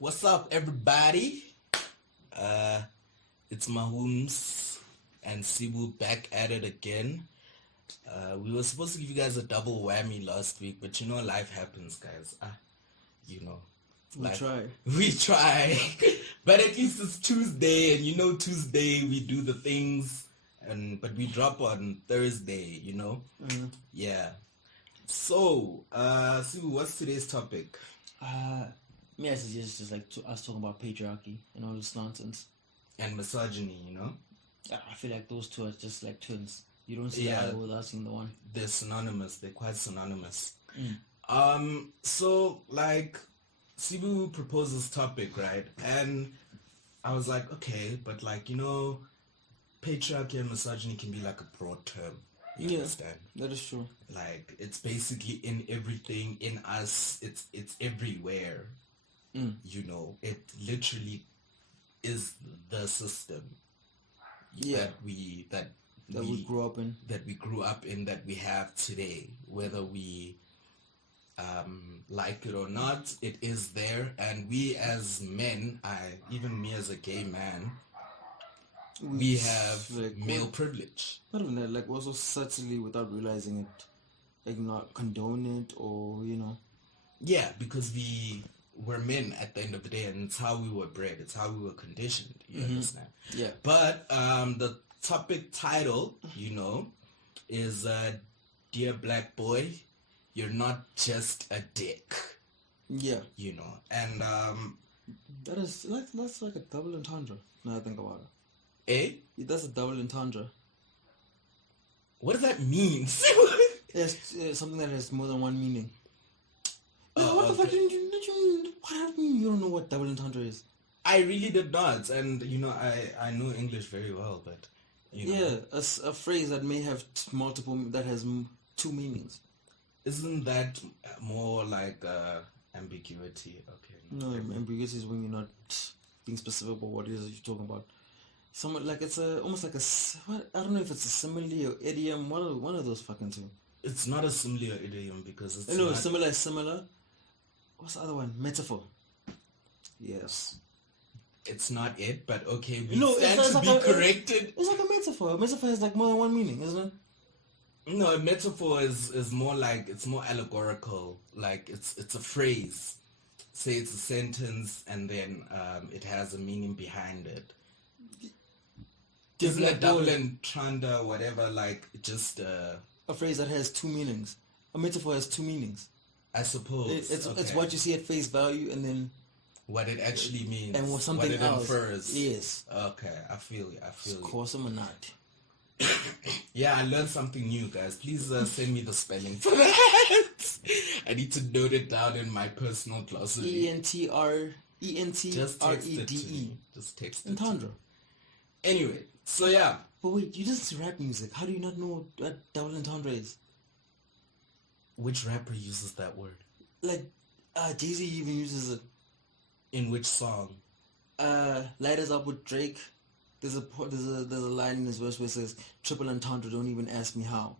What's up, everybody? It's Mahumz and Sibu back at it again. We were supposed to give you guys a double whammy last week, but you know, life happens, guys. You know, we try. We try. But at least it's Tuesday, and you know, Tuesday we do the things, but we drop on Thursday, you know? Mm-hmm. Yeah. So, Sibu, what's today's topic? Me, I suggest just like us talking about patriarchy and all this nonsense. And misogyny, you know? I feel like those two are just like twins. You don't see the other without seeing the one. They're synonymous. They're quite synonymous. Mm. So like, Sibu proposed this topic, right? And I was like, okay, but like, you know, patriarchy and misogyny can be like a broad term. You understand? That is true. Like, it's basically in everything, in us. It's everywhere. You know, it literally is the system that we grew up in, that we have today, whether we like it or not. It is there, and we as men, even me as a gay man, we have like male privilege. Not even that, like also subtly without realizing it, like not condone it, or you know. Yeah, because we're men at the end of the day, and it's how we were bred, it's how we were conditioned. You understand? Yeah. But the topic title, you know, is Dear Black Boy, You're Not Just a Dick. Yeah. You know, and that's like a double entendre. Now I think about it. Eh? That's a double entendre. What does that mean? It's something that has more than one meaning. What the fuck did you what mean? You don't know what double entendre is? I really did not, and you know, I know English very well, but you know. Yeah, a phrase that may have that has two meanings. Isn't that more like ambiguity? Okay. No, ambiguity is when you're not being specific about what it is that you're talking about. Somewhat like it's almost like I don't know if it's a simile or idiom. One of those fucking two. It's not a simile or idiom because it's no, similar is similar. What's the other one? Metaphor. Yes. It's not it, but okay, we stand to be corrected. It's like a metaphor. A metaphor has like more than one meaning, isn't it? No, a metaphor is more like, it's more allegorical. Like it's a phrase. Say it's a sentence, and then it has a meaning behind it. Isn't a double entendre, whatever, like just a phrase that has two meanings. A metaphor has two meanings. I suppose it's what you see at face value, and then what it actually means, and something what it else infers. Yes. Okay, I feel you. Of course, I'm not. Yeah, I learned something new, guys. Please send me the spelling for that. I need to note it down in my personal glossary. Entrede. Just text it. Entendre. Anyway, so yeah. But wait, you listen to rap music. How do you not know what double entendre is? Which rapper uses that word? Like, Jay-Z even uses it. In which song? Light Us Up with Drake. There's a line in his verse where it says, "Triple entendre, don't even ask me how."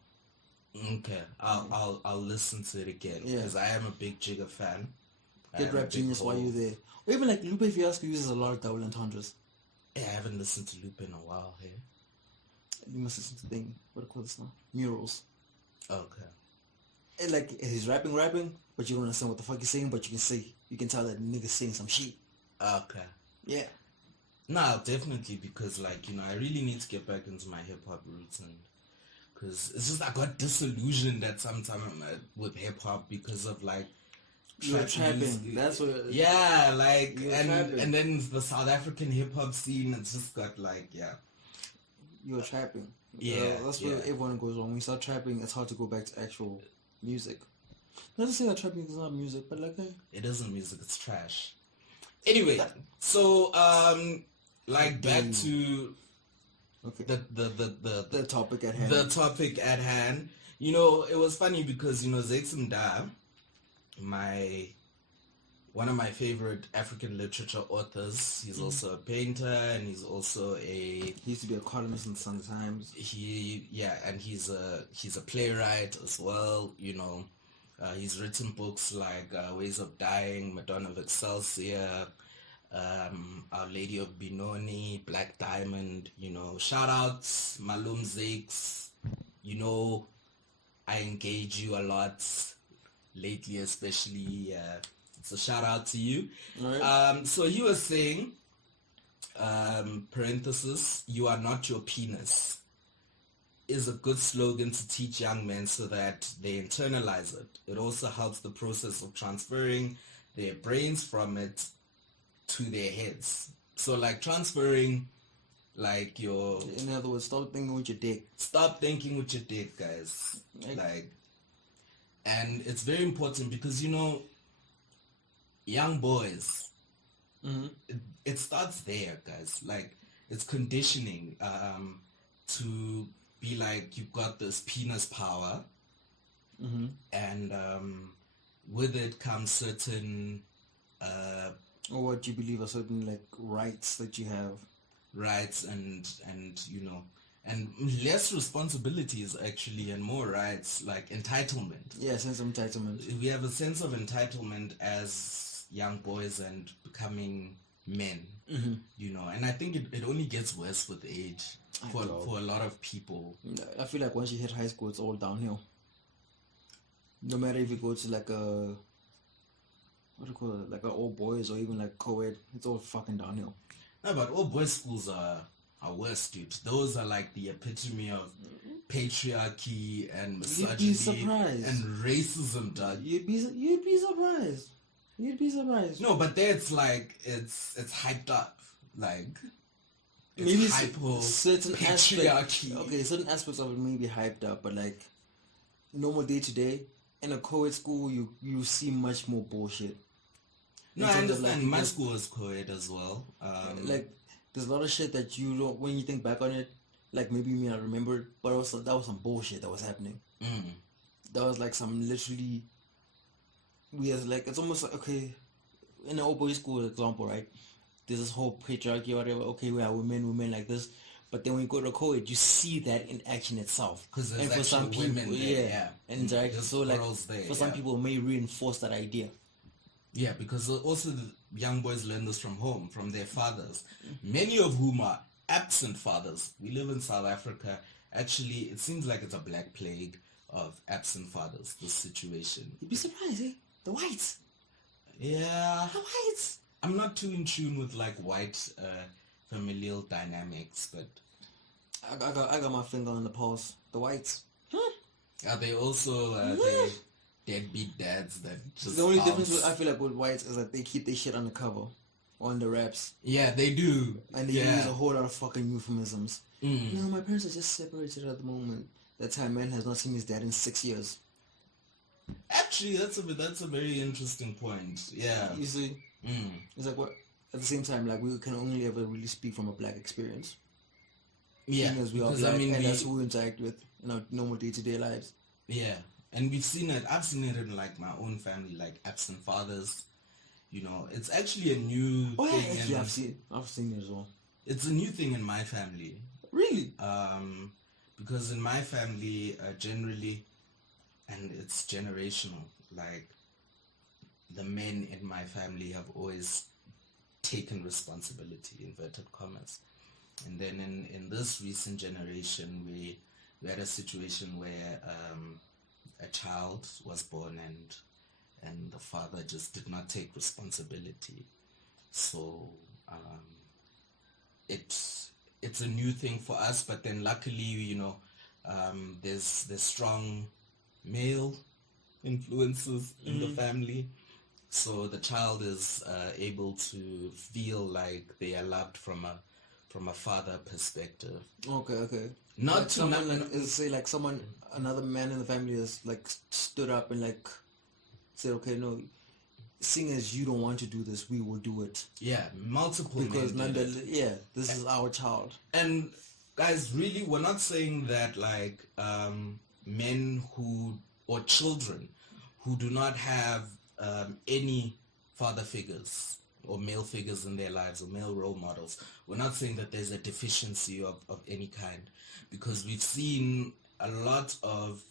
Okay, I'll listen to it again because I am a big Jigga fan. Get Rap Genius while you're there. Or even like Lupe Fiasco uses a lot of double entendres. Yeah, I haven't listened to Lupe in a while here. You must listen to what do you call this now? Murals. Okay. And like he's rapping, but you don't understand what the fuck he's saying, but you can tell that nigga's saying some shit. Okay. Yeah. No, definitely, because like, you know, I really need to get back into my hip hop roots, and because it's just I got disillusioned at some time with hip hop because of like you're trapping. That's what. Yeah, like and then the South African hip hop scene, it's just got like you're trapping. Yeah, that's where everyone goes wrong. When you start trapping, it's hard to go back to actual music. Not to say that trapping is not music, but like it isn't music. It's trash. Anyway, so like back to the topic at hand. The topic at hand. You know, it was funny because, you know, Zakes Mda, one of my favorite African literature authors, he's also a painter, and he's also he used to be a columnist in the Sun Times. And he's a playwright as well. You know, he's written books like Ways of Dying, Madonna of Excelsior, Our Lady of Benoni, Black Diamond, shout outs, Malum Zakes, I engage you a lot lately, especially, so shout out to you. Right. So he was saying, parenthesis, you are not your penis, is a good slogan to teach young men so that they internalize it. It also helps the process of transferring their brains from it to their heads. So like transferring like your... In other words, stop thinking with your dick. Stop thinking with your dick, guys. And it's very important because, young boys, it starts there, guys. Like, it's conditioning to be like, you've got this penis power, and with it comes certain... or what you believe are certain, like, rights that you have. Rights and and less responsibilities, actually, and more rights, like entitlement. Yeah, sense of entitlement. We have a sense of entitlement as young boys and becoming men, and I think it only gets worse with age for a lot of people. I feel like once you hit high school, it's all downhill. No matter if you go to like a, what do you call it, like an all boys or even like co-ed, it's all fucking downhill. No, but all boys schools are worse, dude. Those are like the epitome of patriarchy and misogyny and racism, dog. You'd be surprised. You'd be surprised. No, but there it's like it's hyped up, like it's maybe hypo certain patriarchy. Certain aspects of it may be hyped up, but like normal day to day in a co-ed school, you see much more bullshit. No, I understand. Like, my school was co-ed as well. Like, there's a lot of shit that you don't, when you think back on it, like maybe you may not remember it, but that was some bullshit that was happening. That was like some literally weird, like, it's almost like, okay, in an old boys school example, right? There's this whole patriarchy or whatever, okay, we are women like this, but then when you go to co-ed, you see that in action itself. Because there's for some people, women there, and interaction. So like, for some people, it may reinforce that idea. Yeah, because also the young boys learn this from home, from their fathers, many of whom are absent fathers. We live in South Africa. Actually, it seems like it's a black plague of absent fathers, this situation. You'd be surprised, eh? The whites. Yeah. The whites. I'm not too in tune with like white familial dynamics, but... I got my finger on the pulse. The whites. Are they also... deadbeat dads that just... The only difference I feel like with whites is that they keep their shit undercover on the raps. Yeah, they do. And they use a whole lot of fucking euphemisms. No, my parents are just separated at the moment. That time man has not seen his dad in 6 years. Actually, that's a very interesting point. Yeah. You see? It's like, what? At the same time, like, we can only ever really speak from a black experience. Yeah. Because we are black, and that's who we interact with in our normal day-to-day lives. Yeah. And we've seen it, I've seen it in like my own family, like absent fathers. It's actually a new thing. Yeah, I've seen it as well. It's a new thing in my family. Really? Because in my family, generally, and it's generational, like the men in my family have always taken responsibility, inverted commas. And then in this recent generation, we had a situation where a child was born and the father just did not take responsibility. So it's a new thing for us, but then luckily, there's strong male influences in the family, so the child is able to feel like they are loved from a father perspective. Okay. Not like someone, another man in the family has like stood up and like said, okay, no, seeing as you don't want to do this, we will do it. Yeah, multiple because this is our child. And guys, really, we're not saying that like men or children who do not have any father figures or male figures in their lives or male role models, we're not saying that there's a deficiency of any kind, because we've seen a lot of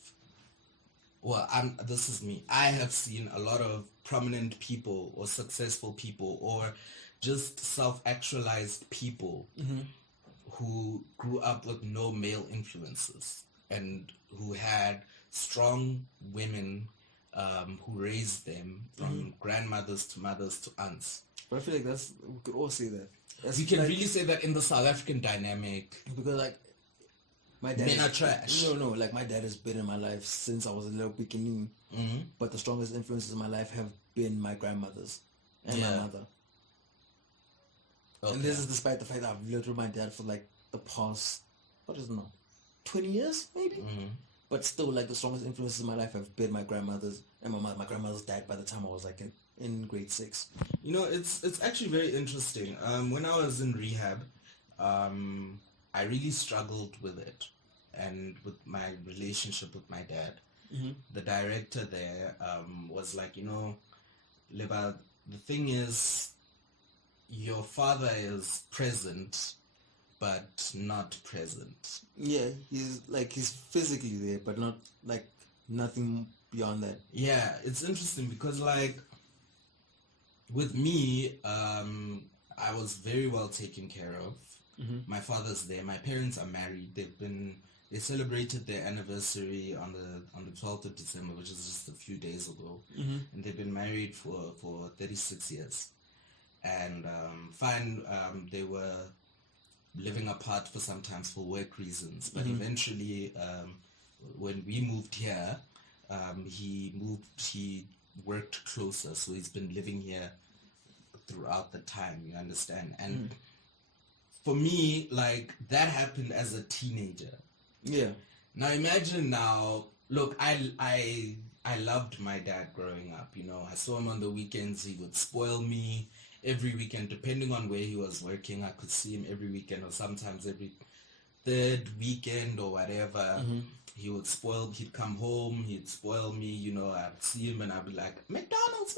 well, this is me. I have seen a lot of prominent people or successful people or just self-actualized people who grew up with no male influences and who had strong women who raised them from grandmothers to mothers to aunts. But I feel like we could all say that. We can really say that in the South African dynamic. Because like, my dad men are trash. No, like my dad has been in my life since I was a little beginning. But the strongest influences in my life have been my grandmothers and my mother. Okay. And this is despite the fact that I've lived with my dad for like the past, 20 years maybe? But still, like, the strongest influences in my life have been my grandmothers and my mother. My grandmother's died by the time I was like in grade 6. You know, it's actually very interesting. When I was in rehab, I really struggled with it and with my relationship with my dad. The director there was like, you know, Leba, the thing is, your father is present, but not present. Yeah, he's physically there, but not like nothing beyond that. Yeah, it's interesting because like with me, I was very well taken care of. My father's there. My parents are married. They celebrated their anniversary on the 12th of December, which is just a few days ago, and they've been married for 36 years. And they were living apart for sometimes for work reasons, but eventually when we moved here, he worked closer, so he's been living here throughout the time, you understand. And for me, like, that happened as a teenager. Yeah. Now imagine now, look, I loved my dad growing up, you know. I saw him on the weekends. He would spoil me every weekend, depending on where he was working. I could see him every weekend or sometimes every third weekend or whatever. He'd come home, he'd spoil me, you know. I'd see him and I'd be like, McDonald's,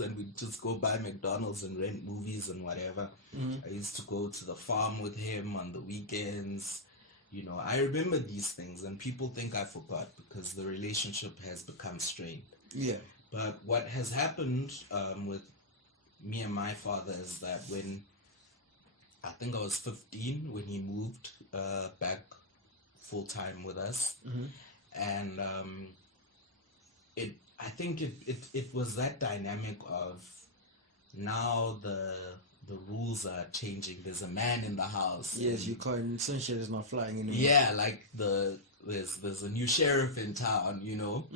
and we'd just go buy McDonald's and rent movies and whatever. I used to go to the farm with him on the weekends. You know, I remember these things, and people think I forgot because the relationship has become strained. Yeah. But what has happened with me and my father is that when I think I was 15 when he moved back full time with us, and I think it was that dynamic of now the rules are changing. There's a man in the house. Yes, you can't. Sunshine is not flying anymore. Yeah, like there's a new sheriff in town, you know.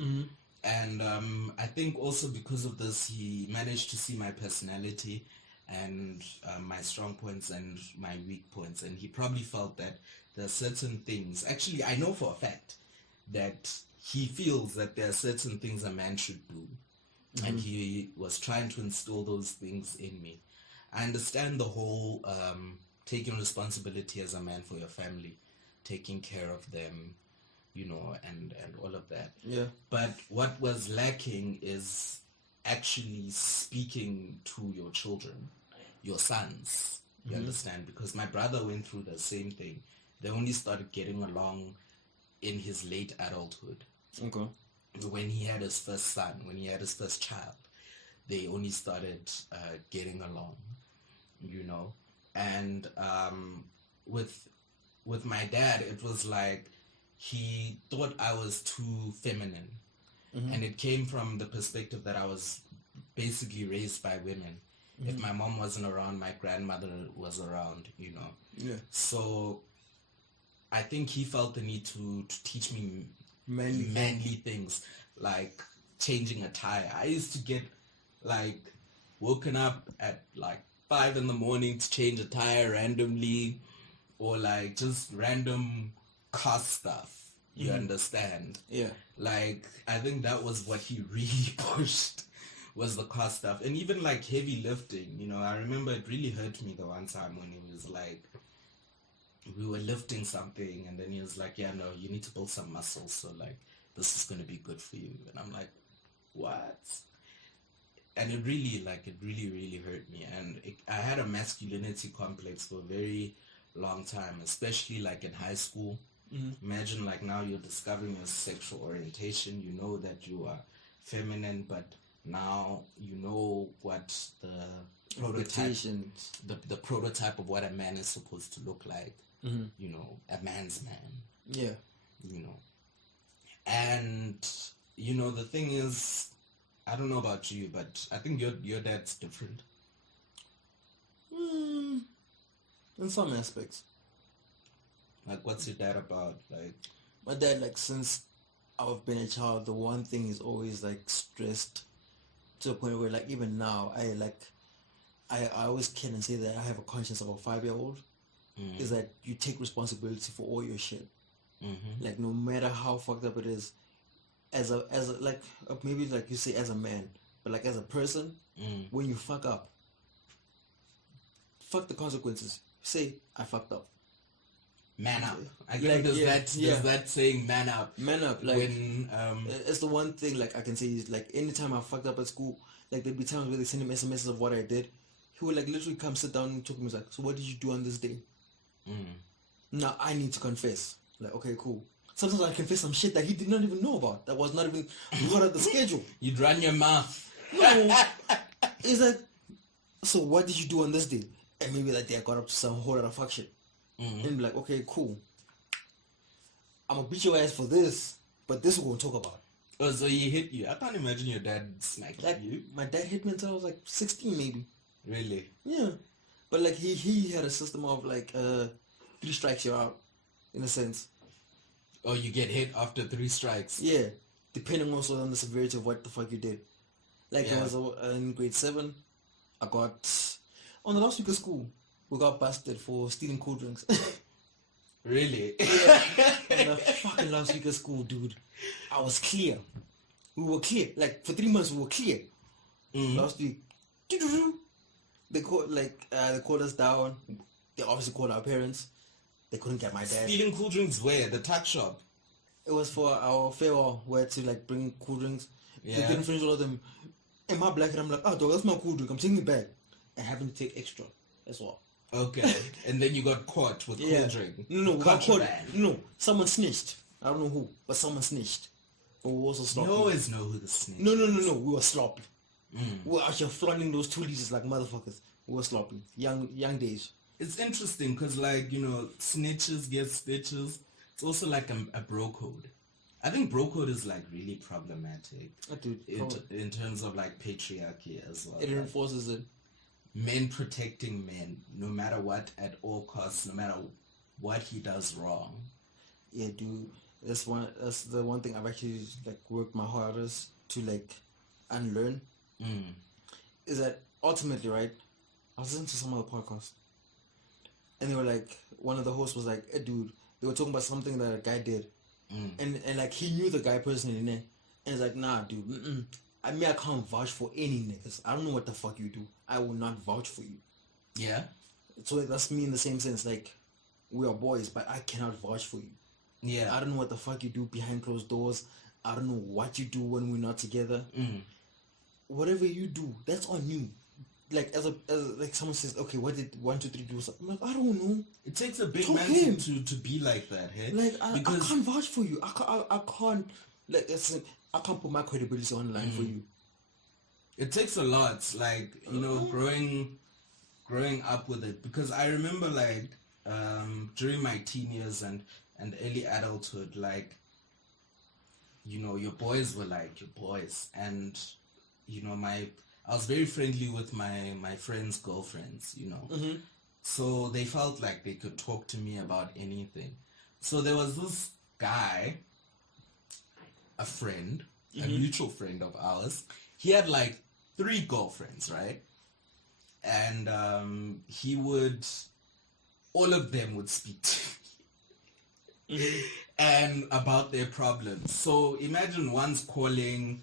And I think also because of this, he managed to see my personality and my strong points and my weak points, and he probably felt that there are certain things. Actually, I know for a fact that he feels that there are certain things a man should do, and he was trying to instill those things in me. I understand the whole taking responsibility as a man for your family, taking care of them, you know, and all of that. Yeah. But what was lacking is actually speaking to your children, your sons, you understand? Because my brother went through the same thing. They only started getting along in his late adulthood. Okay. When he had his first son, when he had his first child, they only started getting along, you know. And with my dad, it was like he thought I was too feminine. And it came from the perspective that I was basically raised by women. If my mom wasn't around, my grandmother was around, you know. Yeah. So I think he felt the need to teach me manly things, like changing a tire. I used to get like woken up at like 5 in the morning to change a tire randomly, or like just random car stuff. You understand? Yeah. Like, I think that was what he really pushed, was the car stuff. And even like heavy lifting, you know, I remember it really hurt me the one time when he was like, we were lifting something and then he was like, yeah, no, you need to build some muscle. So like, this is going to be good for you. And I'm like, what? And it really hurt me. And I had a masculinity complex for a very long time, especially like in high school. Imagine like now you're discovering your sexual orientation. You know that you are feminine, but now you know what the prototype, the prototype of what a man is supposed to look like. You know, a man's man. Yeah. You know, and you know the thing is, I don't know about you, but I think your dad's different. In some aspects. Like, what's your dad about? Like, my dad, like, since I've been a child, the one thing is always like stressed to a point where, like, even now, I always can and say that I have a conscience of a 5-year-old. Is that you take responsibility for all your shit. Like, no matter how fucked up it is, as a like, maybe like you say as a man, but like as a person, when you fuck up, fuck the consequences. Say I fucked up. Man up. I guess does that saying man up. Man up. Like, when it's the one thing like I can say is like anytime I fucked up at school, like there'd be times where they send him SMSs of what I did. He would like literally come sit down and talk to me like, so what did you do on this day? Now I need to confess. Like, okay, cool. Sometimes I confess some shit that he did not even know about. That was not even part of the schedule. You'd run your mouth. No. It's like, so what did you do on this day? And maybe that day I got up to some whole lot of fuck shit. And be like, okay, cool. I'm gonna beat your ass for this, but this we're gonna talk about. Oh, so he hit you. I can't imagine your dad smacking like, you. My dad hit me until I was like 16 maybe. Really? Yeah. But like he had a system of like 3 strikes you're out, in a sense. Oh, you get hit after 3 strikes? Yeah. Depending also on the severity of what the fuck you did. Like it was in grade 7, I got on the last week of school. We got busted for stealing cool drinks. Really? Yeah. On the fucking last week of school, dude. I was clear. We were clear. Like for 3 months we were clear. Last week, they called they called us down. They obviously called our parents. They couldn't get my dad. Stealing cool drinks where? The tuck shop? It was for our farewell. We had to like bring cool drinks. Yeah. They didn't finish all of them. In my black, and I'm like, oh dog, that's my cool drink. I'm taking it back. And having to take extra as well. Okay. And then you got caught with cool drink. No, we got caught. No, someone snitched. I don't know who, but someone snitched. But we were also sloppy. You always know who the snitch No. We were sloppy. We were actually flaunting those 2 liters like motherfuckers. We were sloppy. Young days. It's interesting because, like, you know, snitches get stitches. It's also like a bro code. I think bro code is like really problematic in terms of like patriarchy as well. It reinforces it. Men protecting men, no matter what, at all costs, no matter what he does wrong. Yeah, dude. That's the one thing I've actually like worked my hardest to like unlearn. Is that ultimately, right? I was listening to some other podcast, and they were like, one of the hosts was like, hey, dude, they were talking about something that a guy did, and like he knew the guy personally, and it's like, nah, dude, I mean, I can't vouch for any niggas. I don't know what the fuck you do. I will not vouch for you. Yeah. So that's me in the same sense. Like, we are boys, but I cannot vouch for you. Yeah. I don't know what the fuck you do behind closed doors. I don't know what you do when we're not together. Whatever you do, that's on you. Like as like someone says, okay, what did 1, 2, 3 do? I'm like, I don't know. It takes a big man to be like that, hey? Like I can't vouch for you. I can't like I can't put my credibility on the line for you. It takes a lot, like, you know, growing up with it, because I remember like during my teen years and early adulthood, like, you know, your boys were like your boys, and you know, I was very friendly with my friends' girlfriends, you know. So they felt like they could talk to me about anything. So there was this guy, a friend, a mutual friend of ours. He had like 3 girlfriends, right? And all of them would speak to me and about their problems. So imagine one's calling,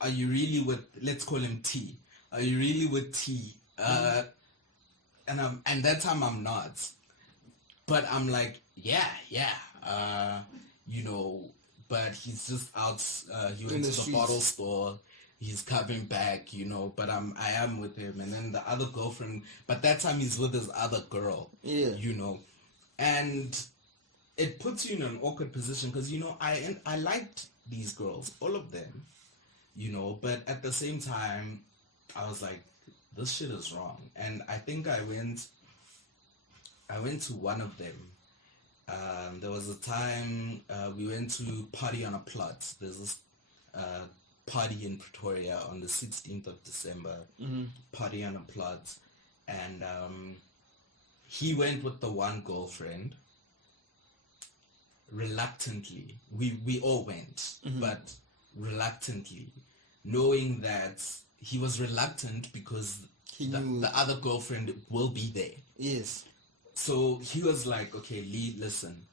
are you really with, let's call him T. Are you really with T? And that time I'm not. But I'm like, yeah. You know, but he's just out, he went to the bottle store. He's coming back, you know, but I am with him. And then the other girlfriend, but that time he's with his other girl, you know. And it puts you in an awkward position because, I liked these girls, all of them, but at the same time, I was like, this shit is wrong. And I think I went to one of them. There was a time we went to party on a plot. There's this party in Pretoria on the 16th of December, party on a plot. And he went with the one girlfriend. Reluctantly, we all went, but reluctantly, knowing that he was reluctant because the other girlfriend will be there. Yes. So he was like, okay, Lee, listen,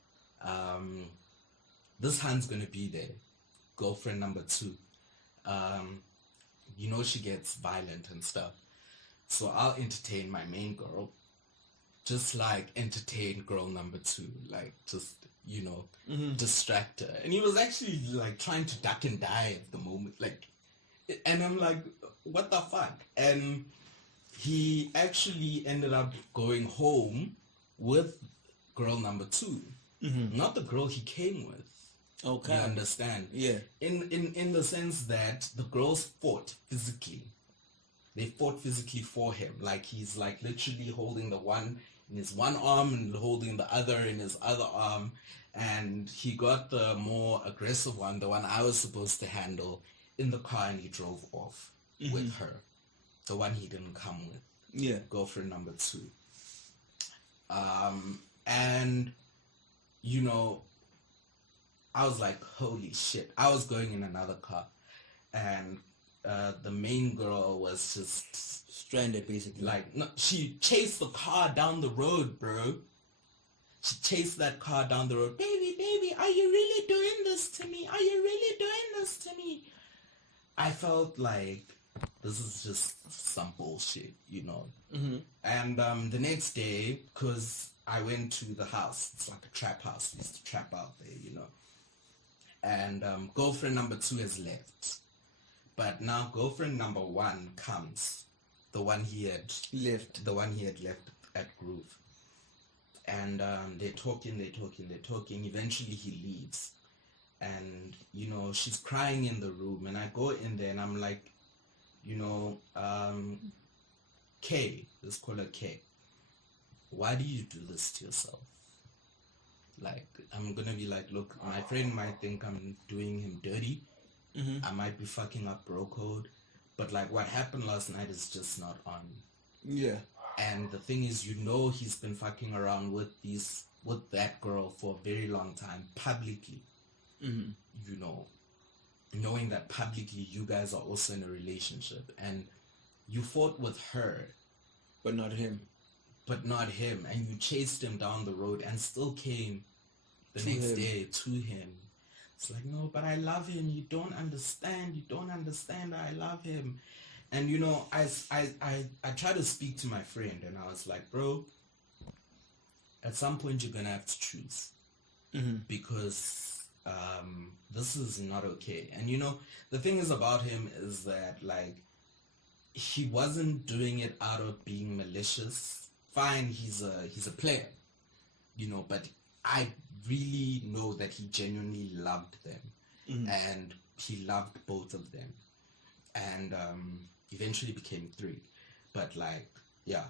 this hand's gonna be there, girlfriend number 2. She gets violent and stuff, so I'll entertain my main girl, just like entertain girl number 2, like just distract her. And he was actually like trying to duck and dive at the moment, like, and I'm like, what the fuck? And he actually ended up going home with girl number 2, not the girl he came with. Okay. You understand? Yeah. In the sense that the girls fought physically. They fought physically for him. Like, he's like literally holding the one in his one arm and holding the other in his other arm. And he got the more aggressive one, the one I was supposed to handle, in the car, and he drove off with her. The one he didn't come with. Yeah. Girlfriend number 2. And, I was like, holy shit. I was going in another car. And the main girl was just stranded, basically. Like, no, she chased the car down the road, bro. She chased that car down the road. Baby, are you really doing this to me? Are you really doing this to me? I felt like this is just some bullshit, And the next day, because I went to the house, it's like a trap house. We used to trap out there, And girlfriend number 2 has left. But now girlfriend number 1 comes. The one he had left at Groove. And they're talking. Eventually he leaves. And, she's crying in the room. And I go in there and I'm like, K, let's call her K. Why do you do this to yourself? Like, I'm going to be like, look, my friend might think I'm doing him dirty. I might be fucking up bro code. But, like, what happened last night is just not on. Yeah. And the thing is, he's been fucking around with that girl for a very long time, publicly. Knowing that publicly you guys are also in a relationship. And you fought with her. But not him. And you chased him down the road and still came the next day to him. It's like, no, but I love him. You don't understand. I love him. And, I try to speak to my friend and I was like, bro, at some point you're going to have to choose. Because this is not okay. And, the thing is about him is that, like, he wasn't doing it out of being malicious. Fine, he's a player, but I really know that he genuinely loved them. And he loved both of them. And eventually became 3. But, like, yeah,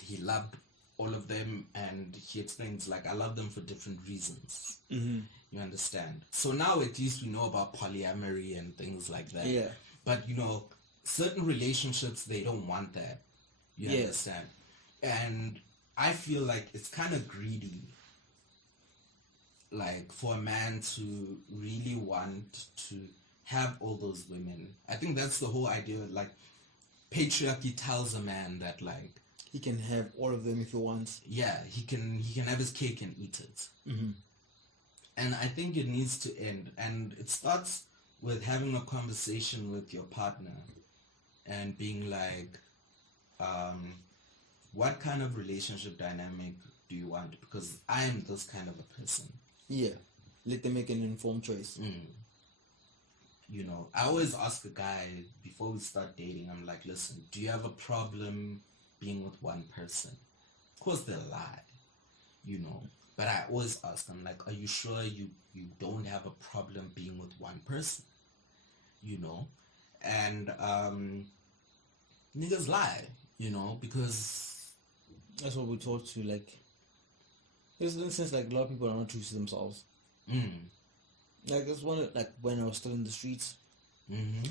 he loved all of them, and he explains, like, I love them for different reasons. You understand? So now at least we know about polyamory and things like that. Yeah. But, certain relationships, they don't want that. You understand? And I feel like it's kind of greedy, like, for a man to really want to have all those women. I think that's the whole idea. Like, patriarchy tells a man that, like, he can have all of them if he wants. Yeah, he can have his cake and eat it. And I think it needs to end. And it starts with having a conversation with your partner and being like, what kind of relationship dynamic do you want? Because I am this kind of a person. Yeah. Let them make an informed choice. I always ask a guy before we start dating, I'm like, listen, do you have a problem being with one person? Of course they'll lie, But I always ask them, like, are you sure you don't have a problem being with one person? You know? And niggas lie, you know, because that's what we're taught to, like, there's an instance, like, a lot of people are not true to themselves. Like, that's one of, like, when I was still in the streets,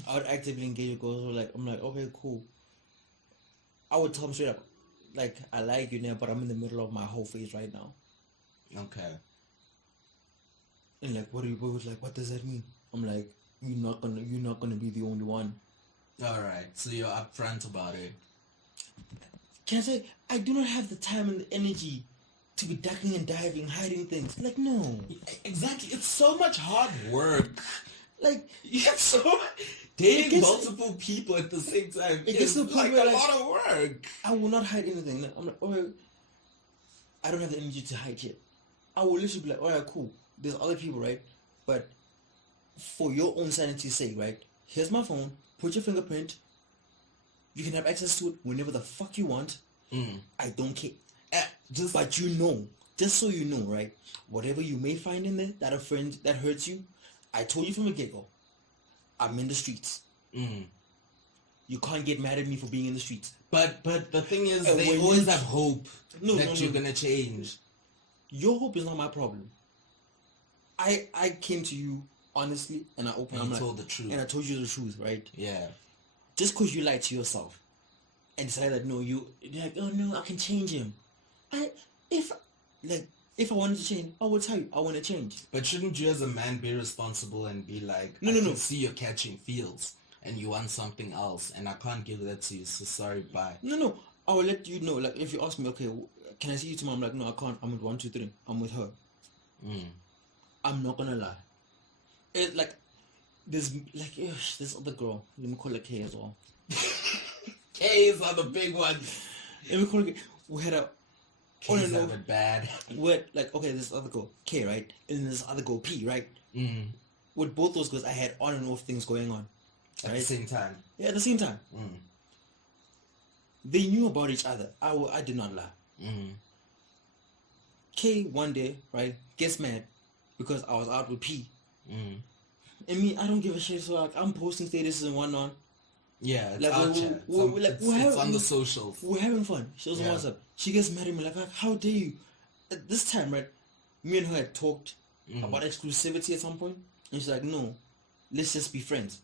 I would actively engage with girls. Like, I'm like, okay, cool. I would tell them straight up, like, I like you now, but I'm in the middle of my whole phase right now. Okay. And like, what are you both like? What does that mean? I'm like, you're not gonna be the only one. All right. So you're upfront about it. Can I say I do not have the time and the energy to be ducking and diving, hiding things? Like, no. Exactly. It's so much hard work. Like, it's so dating multiple people at the same time. It's like a lot of work. I will not hide anything. I'm like, oh, I don't have the energy to hide shit. I will literally be like, alright, cool. There's other people, right? But for your own sanity's sake, right? Here's my phone. Put your fingerprint. You can have access to it whenever the fuck you want. I don't care. But you know, just so you know, right? Whatever you may find in there that a friend that hurts you, I told you from the get-go, I'm in the streets. You can't get mad at me for being in the streets. But the thing is, they always have hope that you're gonna change. Your hope is not my problem. I came to you honestly, and I opened. And told the truth, and I told you the truth, right? Yeah. Just because you lied to yourself and decided that no, you're like, oh no, I can change him. If I wanted to change, I would tell you I want to change. But shouldn't you, as a man, be responsible and be like, no. See, you're catching feels, and you want something else, and I can't give that to you. So sorry, bye. No. I will let you know. Like, if you ask me, okay, can I see you tomorrow? I'm like, no, I can't. I'm with 1, 2, 3. I'm with her. I'm not gonna lie. It like there's like this other girl. Let me call her K as well. K's are the big ones. Let me call her K. We had a K's have it bad. What, like, okay, this other girl K, right, and this other girl P, right. With both those girls, I had on and off things going on. At the same time. Yeah, at the same time. They knew about each other. I did not lie. K one day, right, gets mad because I was out with P. And me, I don't give a shit. So like, I'm posting statuses and whatnot. Yeah, it's like, our chat. It's on the socials. We're having fun. She doesn't WhatsApp. She gets mad at me like, how dare you? At this time, right, me and her had talked about exclusivity at some point. And she's like, no, let's just be friends.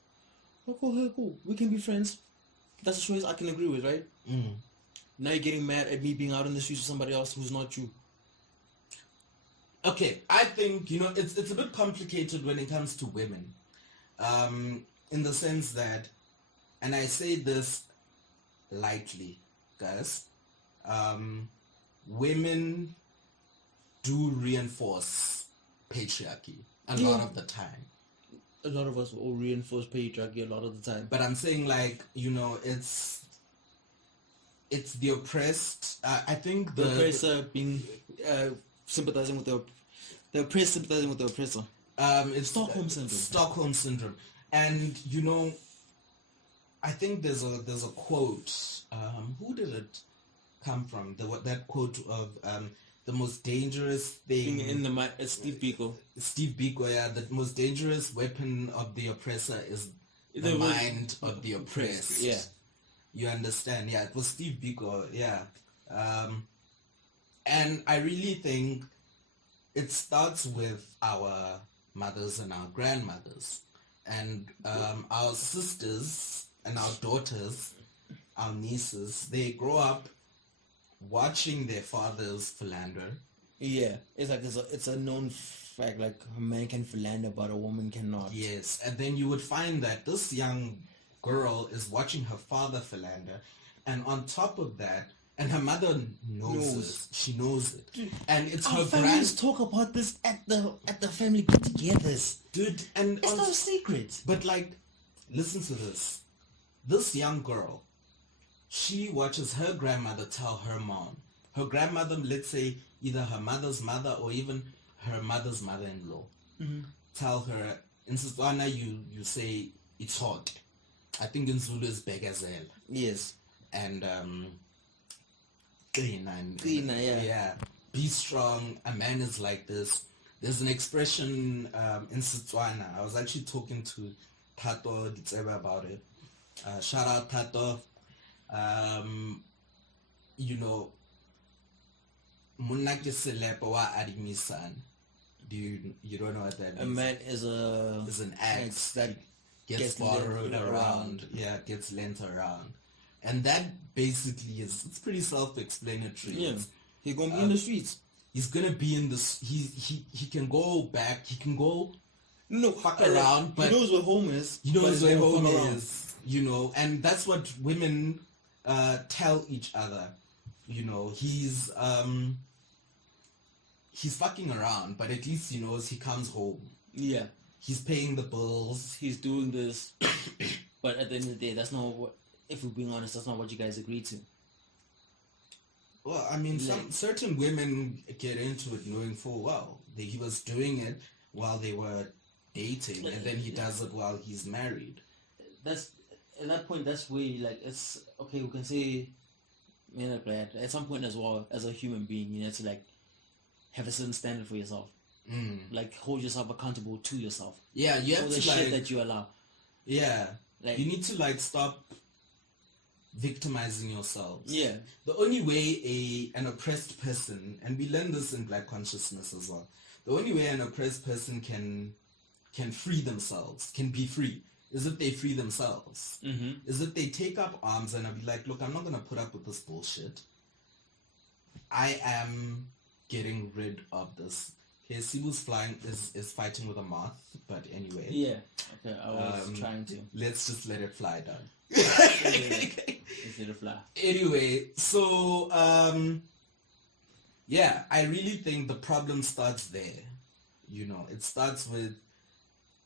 Like, okay, cool. We can be friends. That's a choice I can agree with, right? Now you're getting mad at me being out in the streets with somebody else who's not you. Okay, I think, it's a bit complicated when it comes to women. In the sense that, and I say this lightly, guys, women do reinforce patriarchy a lot of the time. A lot of us will reinforce patriarchy a lot of the time. But I'm saying, like, it's the oppressed. I think the oppressor being sympathizing with the oppressed sympathizing with the oppressor. It's Stockholm syndrome. Stockholm syndrome, and I think there's a quote. Who did it come from? That quote of the most dangerous thing in the Steve Biko. Steve Biko, yeah. The most dangerous weapon of the oppressor is the mind of the oppressed. Yeah. You understand? Yeah, it was Steve Biko. Yeah. And I really think it starts with our mothers and our grandmothers, and our sisters and our daughters, our nieces. They grow up watching their fathers philander. Yeah, it's like it's a known fact, like a man can philander but a woman cannot. Yes, and then you would find that this young girl is watching her father philander, and on top of that, and her mother knows it. She knows it, and it's her families talk about this at the family get-togethers, dude. And it's no secret. But like, listen to this. This young girl, she watches her grandmother tell her mom. Her grandmother, let's say either her mother's mother or even her mother's mother-in-law, tell her, in Setswana you say it's hot. I think in Zulu is begazela. Yes. And yeah. be strong, a man is like this. There's an expression in Setswana. I was actually talking to Tato Ditsebe about it. Shout out Tato. You know, Muna ke selepe wa adimisan. You don't know what that means? A man is an axe that gets borrowed around. Yeah, gets lent around. And that basically it's pretty self-explanatory. Yeah. He's gonna be in the streets. He's gonna be in this. He can go back. He can go fuck around. around. But he knows where home is. He knows where home is. You know, and that's what women tell each other. You know, he's fucking around, but at least he knows he comes home. Yeah. He's paying the bills. He's doing this. But at the end of the day, that's not what. If we're being honest, that's not what you guys agreed to. Well, I mean, certain women get into it knowing full well he was doing it while they were dating, and then he does it while he's married. That's at that point. That's where it's okay. We can say, at some point as well, as a human being, you need to have a certain standard for yourself. Hold yourself accountable to yourself. Yeah, you have for the shit that you allow. Yeah, you need to stop victimizing yourselves. Yeah. The only way an oppressed person, and we learn this in Black consciousness as well, the only way an oppressed person can free themselves, can be free, is if they free themselves. Mm-hmm. Is if they take up arms and be like, look, I'm not going to put up with this bullshit. I am getting rid of this. Okay, Sibu's is fighting with a moth, but anyway. Yeah. Okay, I was trying to. Let's just let it fly down. Let's let it fly. Anyway, so yeah, I really think the problem starts there. You know, it starts with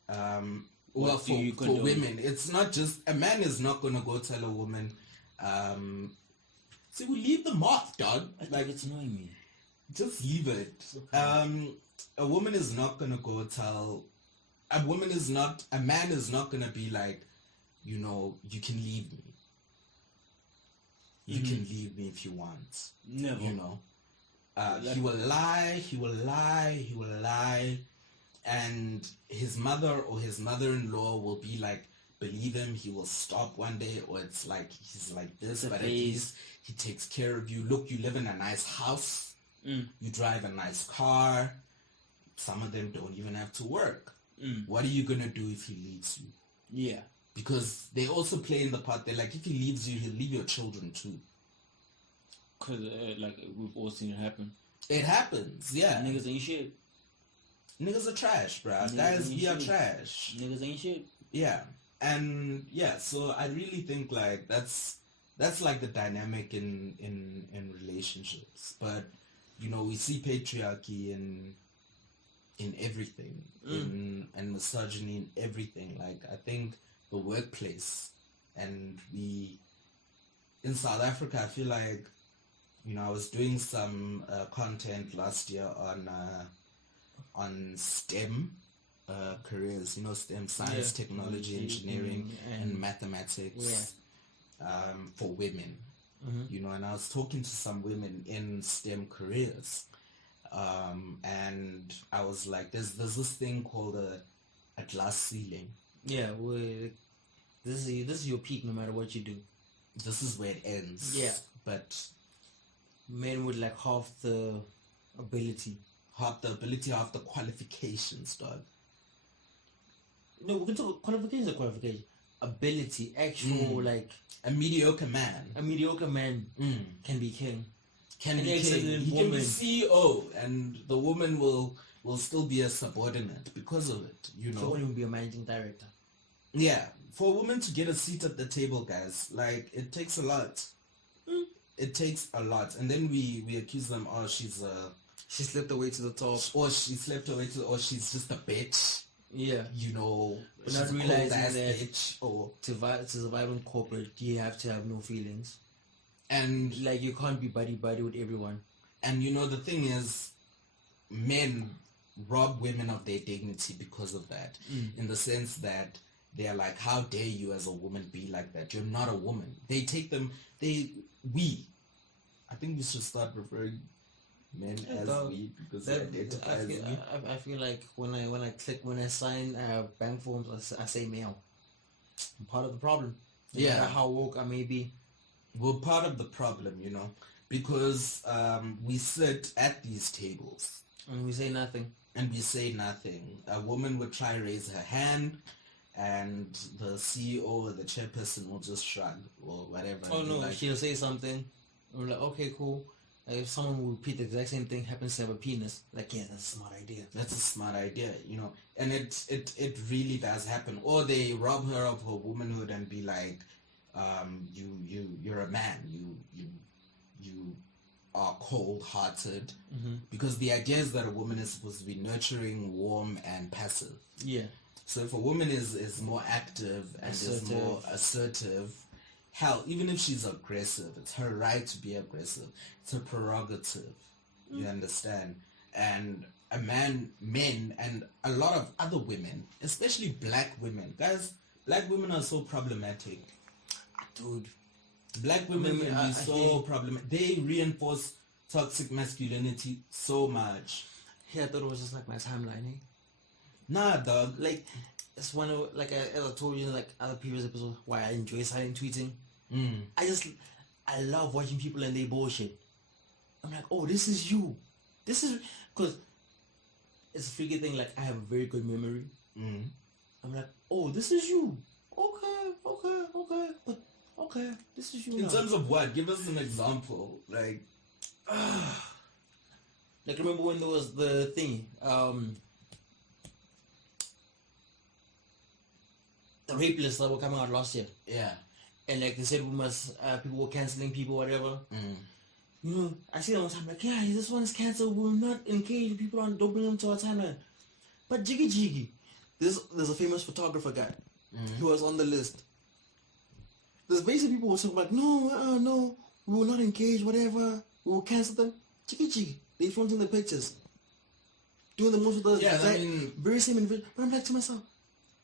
for women. It's not just a man is not gonna go tell a woman, say, we leave the moth, dog. It's annoying me. Just leave it. Okay. A woman is not gonna go tell. A man is not gonna be like, you know, you can leave me. You can leave me if you want. Never. You know. He will lie, and his mother or his mother-in-law will be like, believe him, he will stop one day, or it's like he's like this, but at least he takes care of you. Look, you live in a nice house, you drive a nice car, some of them don't even have to work. What are you gonna do if he leaves you? Yeah. Because they also play in the part, they're like, if he leaves you, he'll leave your children too. Because, we've all seen it happen. It happens, yeah. Niggas ain't shit. Niggas are trash, bruh. Guys, we are trash. Niggas ain't shit. Yeah. And, yeah, so I really think, that's the dynamic in relationships. But, you know, we see patriarchy in everything. And misogyny in everything. I think the workplace, and in South Africa, I feel like, you know, I was doing some content last year on STEM careers, you know, STEM, science, technology, engineering, and mathematics for women, you know, and I was talking to some women in STEM careers, and I was like, there's this thing called a glass ceiling. Yeah, this is your peak no matter what you do. This is where it ends. Yeah. But men with half the ability. Half the qualifications, dog. No, we can talk qualifications. Ability, actual, a mediocre man. A mediocre man can be king. He can be CEO, and the woman will still be a subordinate because of it, you know. So won't even be a managing director. Yeah, for a woman to get a seat at the table, guys, it takes a lot. It takes a lot, and then we accuse them. Oh, she slipped away to the top, or she slept away or she's just a bitch. Yeah, you know, but not realizing that bitch, or to survive in corporate, you have to have no feelings, and you can't be buddy with everyone. And you know, the thing is, men rob women of their dignity because of that, in the sense that they're like, how dare you as a woman be like that? You're not a woman. They take them, I think we should start referring men as me because he identifies me. I feel like when I sign bank forms, I say male. I'm part of the problem. No matter how woke I may be. We're part of the problem, because we sit at these tables and we say nothing. A woman would try to raise her hand, and the CEO or the chairperson will just shrug or whatever. Oh no, she'll say something. And we're like, okay, cool. If someone will repeat the exact same thing, happens to have a penis, like, yeah, that's a smart idea. That's a smart idea, and it really does happen. Or they rob her of her womanhood and be like, you're a man, you are cold-hearted, because the idea is that a woman is supposed to be nurturing, warm, and passive. Yeah. So if a woman is more active and is more assertive, hell, even if she's aggressive, it's her right to be aggressive. It's her prerogative. You understand? And men, and a lot of other women, especially black women. Guys, black women are so problematic. Dude. Black women can be so problematic. They reinforce toxic masculinity so much. Yeah, I thought it was just like my timeline, eh? Nah, dog. Like, it's one of, like, as I told you in, like, other previous episodes, why I enjoy silent tweeting. I love watching people and they bullshit. I'm like, oh, this is you. This is, because it's a freaky thing, like, I have a very good memory. I'm like, oh, this is you. Okay, this is you In terms of what? Give us an example. Like remember when there was the thing, the rape lists that were coming out last year. Yeah. And like they said, people were cancelling people, whatever. I see that one time, like, yeah, this one is cancelled. We're not engaged. People don't bring them to our timeline. But Jiggy, there's a famous photographer guy who was on the list. There's basically people who were saying like, no, we will not engage, whatever. We will cancel them. Jiggy, they fronting the pictures, doing the most of the very same individual. But I'm like to myself,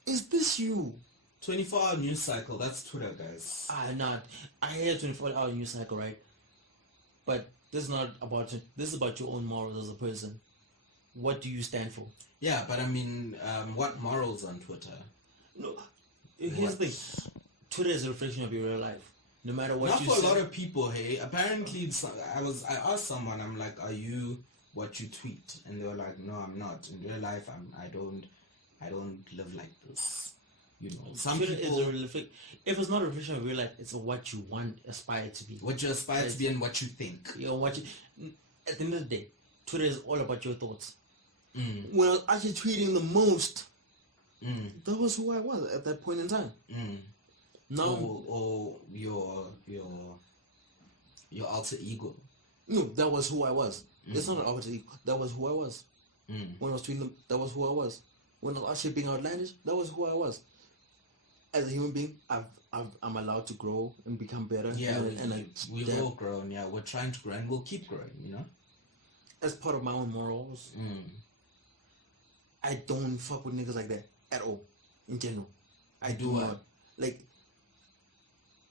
is this you? 24-hour news cycle, that's Twitter, guys. I hear 24-hour news cycle, right? But this is not about it. This is about your own morals as a person. What do you stand for? Yeah, but I mean, what morals on Twitter? No, here's the thing. Twitter is a reflection of your real life. No matter what not you for say. A lot of people, hey. Apparently, I asked someone, I'm like, are you what you tweet? And they were like, no, I'm not. In real life, I don't live like this. Some Twitter people, is if it's not a reflection of real life, it's what you aspire to be. What you aspire to be and what you think. At the end of the day, Twitter is all about your thoughts. When I was actually tweeting the most, that was who I was at that point in time. Now, or your alter ego. No, that was who I was. It's not an alter ego. That was who I was. When I was tweeting them, that was who I was. When I was actually being outlandish, that was who I was. As a human being, I'm allowed to grow and become better. Yeah, we've all grown. Yeah, we're trying to grow and we'll keep growing. As part of my own morals, I don't fuck with niggas like that at all. In general, I do not. Like,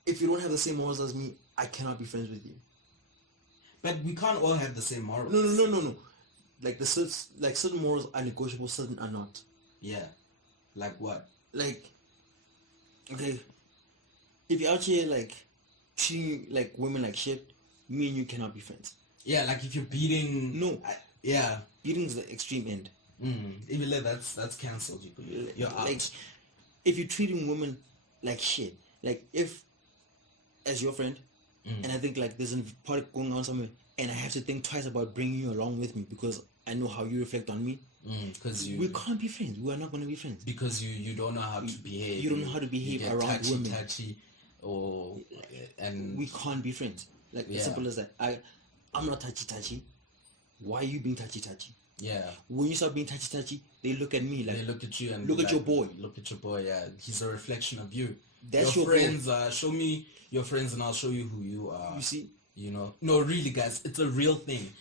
if you don't have the same morals as me, I cannot be friends with you. But we can't all have the same morals. No. Like certain morals are negotiable, certain are not. Yeah. Like what? Like, okay, if you're out here like treating like women like shit, me and you cannot be friends. Yeah, like if you're beating. No. Yeah. Beating is the extreme end. Even like that's cancelled. You're out. Like, if you're treating women like shit, like if as your friend, and I think like there's a party going on somewhere, and I have to think twice about bringing you along with me because I know how you reflect on me. Because we can't be friends. We are not going to be friends because you don't know how to behave. You don't know how to behave around women. And we can't be friends. Like as simple as that. I'm not touchy. Why are you being touchy? Yeah. When you start being touchy, they look at me like they look at you and look at your boy. Look at your boy. Yeah, he's a reflection of you. That's your friends. Show me your friends, and I'll show you who you are. You see? No, really, guys, it's a real thing.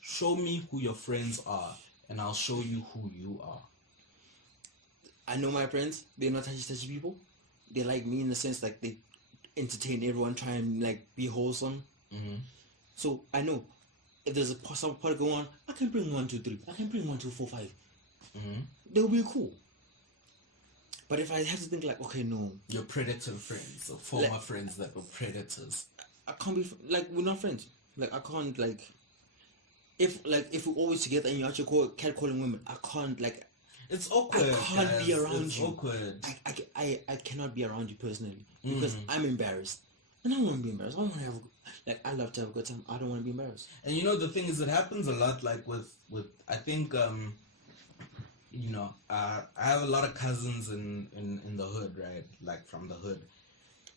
Show me who your friends are, and I'll show you who you are. I know my friends. They're not touchy people. They like me in the sense like they entertain everyone, try and like be wholesome. So I know if there's a possible party going on, I can bring 1, 2, 3. I can bring 1, 2, 4, 5. They'll be cool. But if I have to think like, okay, no, your predator friends or former friends that were predators, I can't be like, we're not friends. Like, I can't like, if we're always together and you're actually catcalling women, I can't like. It's awkward. I can't be around you. Awkward. I cannot be around you personally because I'm embarrassed, and I don't want to be embarrassed. I want to have I love to have a good time. I don't want to be embarrassed. And you know the thing is, it happens a lot. Like with I think you know, I have a lot of cousins in the hood, right? Like from the hood,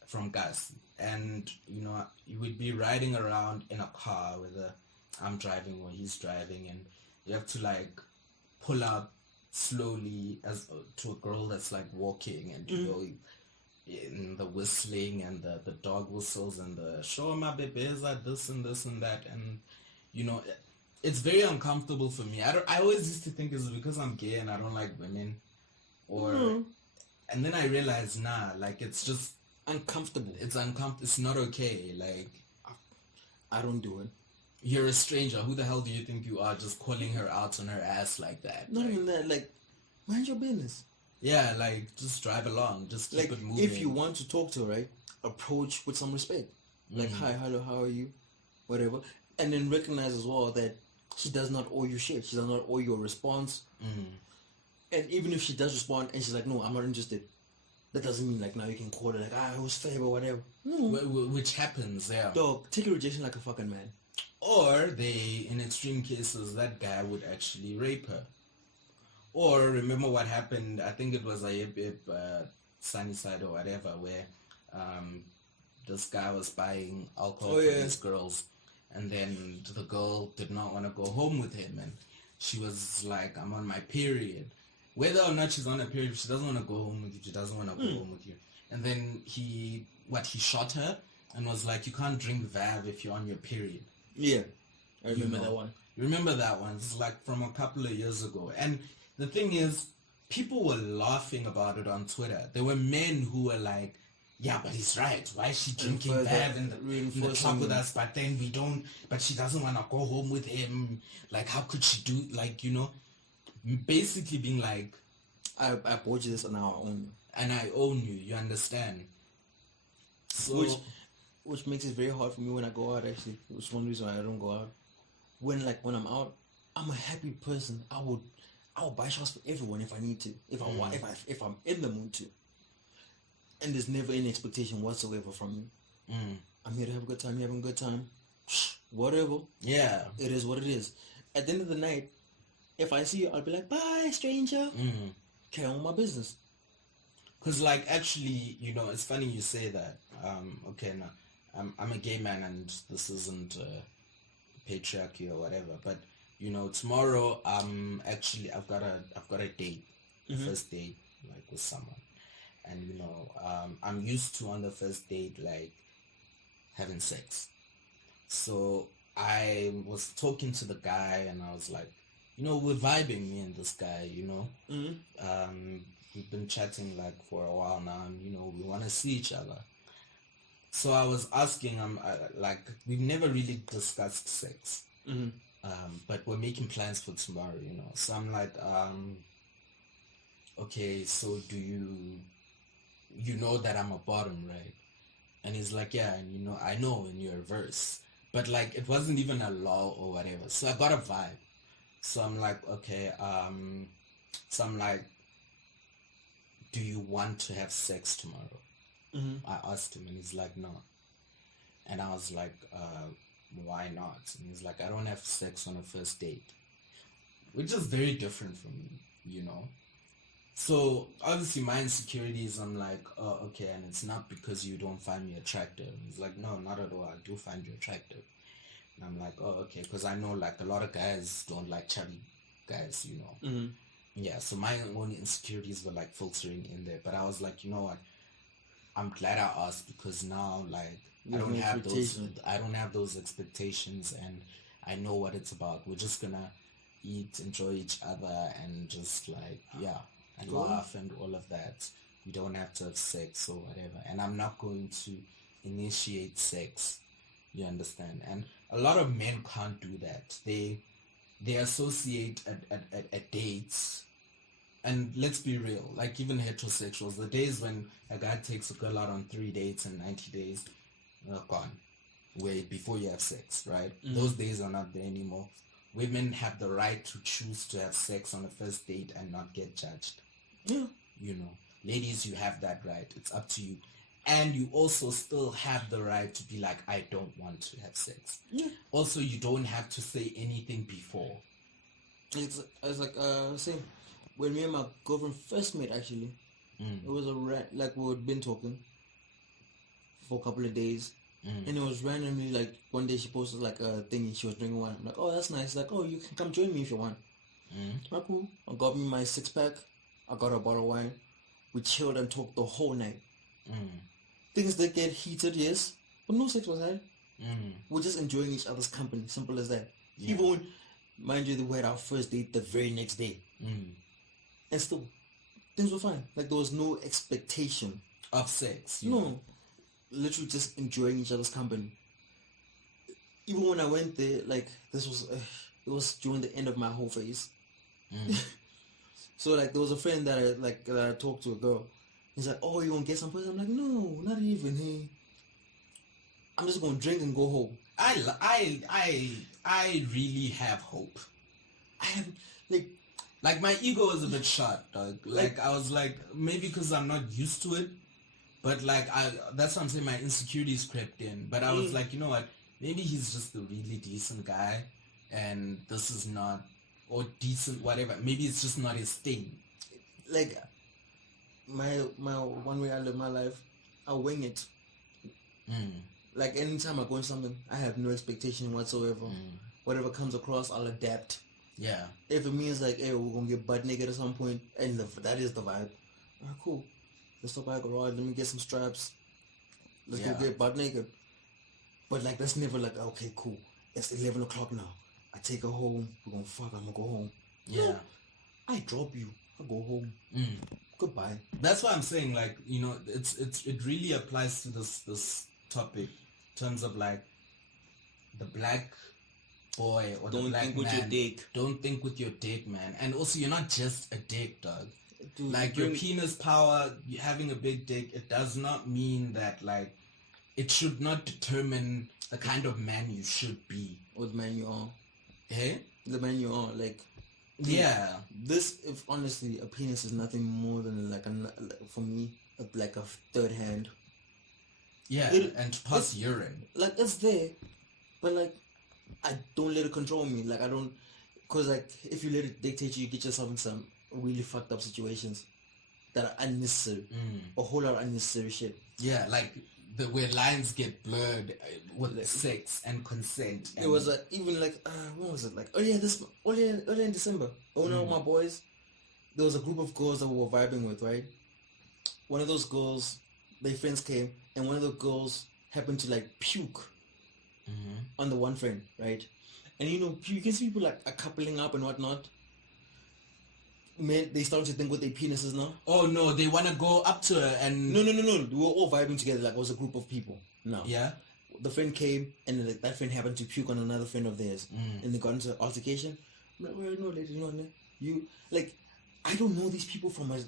from Gas, and you know, you would be riding around in a car, whether I'm driving or he's driving, and you have to like pull up slowly as to a girl that's like walking, and you know, in the whistling and the dog whistles and the show my babies are this and this and that, and you know, it's very uncomfortable for me. I always used to think it's because I'm gay and I don't like women, or and then I realized like it's just uncomfortable. It's uncomfortable. It's not okay. Like I don't do it. You're a stranger. Who the hell do you think you are, just calling her out on her ass like that? Not even that. Like, mind your business. Yeah, like just drive along. Just keep it moving. If you want to talk to her, right, approach with some respect. Like, hi, hello, how are you? Whatever. And then recognize as well that she does not owe you shit. She does not owe you a response. And even if she does respond and she's like, no, I'm not interested, that doesn't mean like now you can call her like, I was fab or whatever. No. Which happens, yeah. Dog, take your rejection like a fucking man. Or they, in extreme cases, that guy would actually rape her. Or remember what happened, I think it was a Sunnyside or whatever, where this guy was buying alcohol for these girls, and then the girl did not want to go home with him, and she was like, I'm on my period. Whether or not she's on a period, she doesn't want to go home with you, she doesn't want to go home with you. And then he shot her and was like, you can't drink Vav if you're on your period. Yeah, I remember that one. Remember that one? It's like from a couple of years ago. And the thing is, people were laughing about it on Twitter. There were men who were like, yeah, but he's right. Why is she drinking Vav in the club with us? But then we don't, but she doesn't want to go home with him. Like, how could she do, like, you know, basically being like, I bought you this and now I own you. And I own you, you understand? So, which makes it very hard for me when I go out, actually. It's one reason why I don't go out. When I'm out, I'm a happy person. I will buy shots for everyone if I need to. If I'm in the mood to. And there's never any expectation whatsoever from me. I'm here to have a good time, you're having a good time. Whatever. Yeah. It is what it is. At the end of the night, if I see you, I'll be like, bye, stranger. Carry on with my business. Because, like, actually, you know, it's funny you say that. Okay, now, I'm a gay man and this isn't patriarchy or whatever, but you know, tomorrow I've got a date, first date, like with someone, and you know, I'm used to on the first date like having sex. So I was talking to the guy and I was like, you know, we're vibing, me and this guy, you know. We've been chatting like for a while now, and you know, we want to see each other. So I was asking, like, we've never really discussed sex, but we're making plans for tomorrow, you know. So I'm like, okay, so do you know that I'm a bottom, right? And he's like, yeah, and you know, I know in your verse, but like, it wasn't even a law or whatever. So I got a vibe. So I'm like, okay, so I'm like, do you want to have sex tomorrow? I asked him and he's like, no. And I was like, why not? And he's like, I don't have sex on a first date. Which is very different from me, you know. So obviously my insecurities, I'm like, oh, okay, and it's not because you don't find me attractive. And he's like, no, not at all, I do find you attractive. And I'm like, oh, okay, because I know like a lot of guys don't like chubby guys, you know. Yeah, so my own insecurities were like filtering in there. But I was like, you know what? I'm glad I asked, because now like I don't have those expectations, and I know what it's about. We're just gonna eat, enjoy each other, and just like and laugh and all of that. We don't have to have sex or whatever. And I'm not going to initiate sex. You understand? And a lot of men can't do that. They associate at dates, and let's be real, like even heterosexuals, the days when a guy takes a girl out on 3 dates in 90 days are gone. Way before you have sex, right? Those days are not there anymore. Women have the right to choose to have sex on the first date and not get judged. Yeah. You know, ladies, you have that right. It's up to you. And you also still have the right to be like, I don't want to have sex. Yeah. Also, you don't have to say anything before. It's like same. When me and my girlfriend first met, actually, it was like we had been talking for a couple of days. And it was randomly like one day she posted like a thing and she was drinking wine. I'm like, oh, that's nice. Like, oh, you can come join me if you want. Like, cool. I got me my 6-pack. I got her a bottle of wine. We chilled and talked the whole night. Things that get heated, yes, but no sex was had. We're just enjoying each other's company. Simple as that. Yeah. Even when, mind you, we had our first date the very next day. And still, things were fine. Like, there was no expectation of sex. No. Literally just enjoying each other's company. Even when I went there, like, this was it was during the end of my whole phase. So like there was a friend that I talked to, a girl. He's like, oh, you want to get some pussy? I'm like, no, not even. Hey, I'm just gonna drink and go home. I really have hope. I have like my ego is a bit shot, dog. Like I was like, maybe because I'm not used to it. But like that's what I'm saying, my insecurities crept in. But I was like, you know what? Maybe he's just a really decent guy, and this is not, or decent whatever. Maybe it's just not his thing. Like my one way I live my life, I wing it. Like anytime I go in something, I have no expectation whatsoever. Whatever comes across, I'll adapt. Yeah. If it means like, hey, we're gonna get butt naked at some point, and that is the vibe. Alright, cool. Let's stop by a garage, let me get some straps. Let's go get butt naked. But like that's never like, okay, cool. It's 11 o'clock now. I take her home, we're gonna fuck, I'm gonna go home. Yeah. No, I drop you, I go home. Goodbye. That's why I'm saying, like, you know, it really applies to this topic in terms of like the black boy or the black man. Don't think with your dick. Don't think with your dick, man. And also you're not just a dick, dog. Dude, like your penis power, having a big dick, it does not mean that like it should not determine the kind of man you should be or the man you are. Eh? The man you are, like. Yeah. This, if honestly, a penis is nothing more than like for me, like a third hand. Yeah, and plus urine. Like it's there, but like I don't let it control me. Like I don't, cause like if you let it dictate you, get yourself in some really fucked up situations that are unnecessary. A whole lot of unnecessary shit. Yeah, like where lines get blurred with like, sex and consent. And it was even like what was it like? Earlier in December. My boys. There was a group of girls that we were vibing with, right? One of those girls, their friends came, and one of the girls happened to like puke on the one friend, right? And you know, you can see people like are coupling up and whatnot. Men, they start to think with their penises now. Oh no, they want to go up to her and... No. We were all vibing together like it was a group of people. No. Yeah? The friend came and like, that friend happened to puke on another friend of theirs. And they got into an altercation. I'm like, well, no, lady, no. You... Like, I don't know these people from a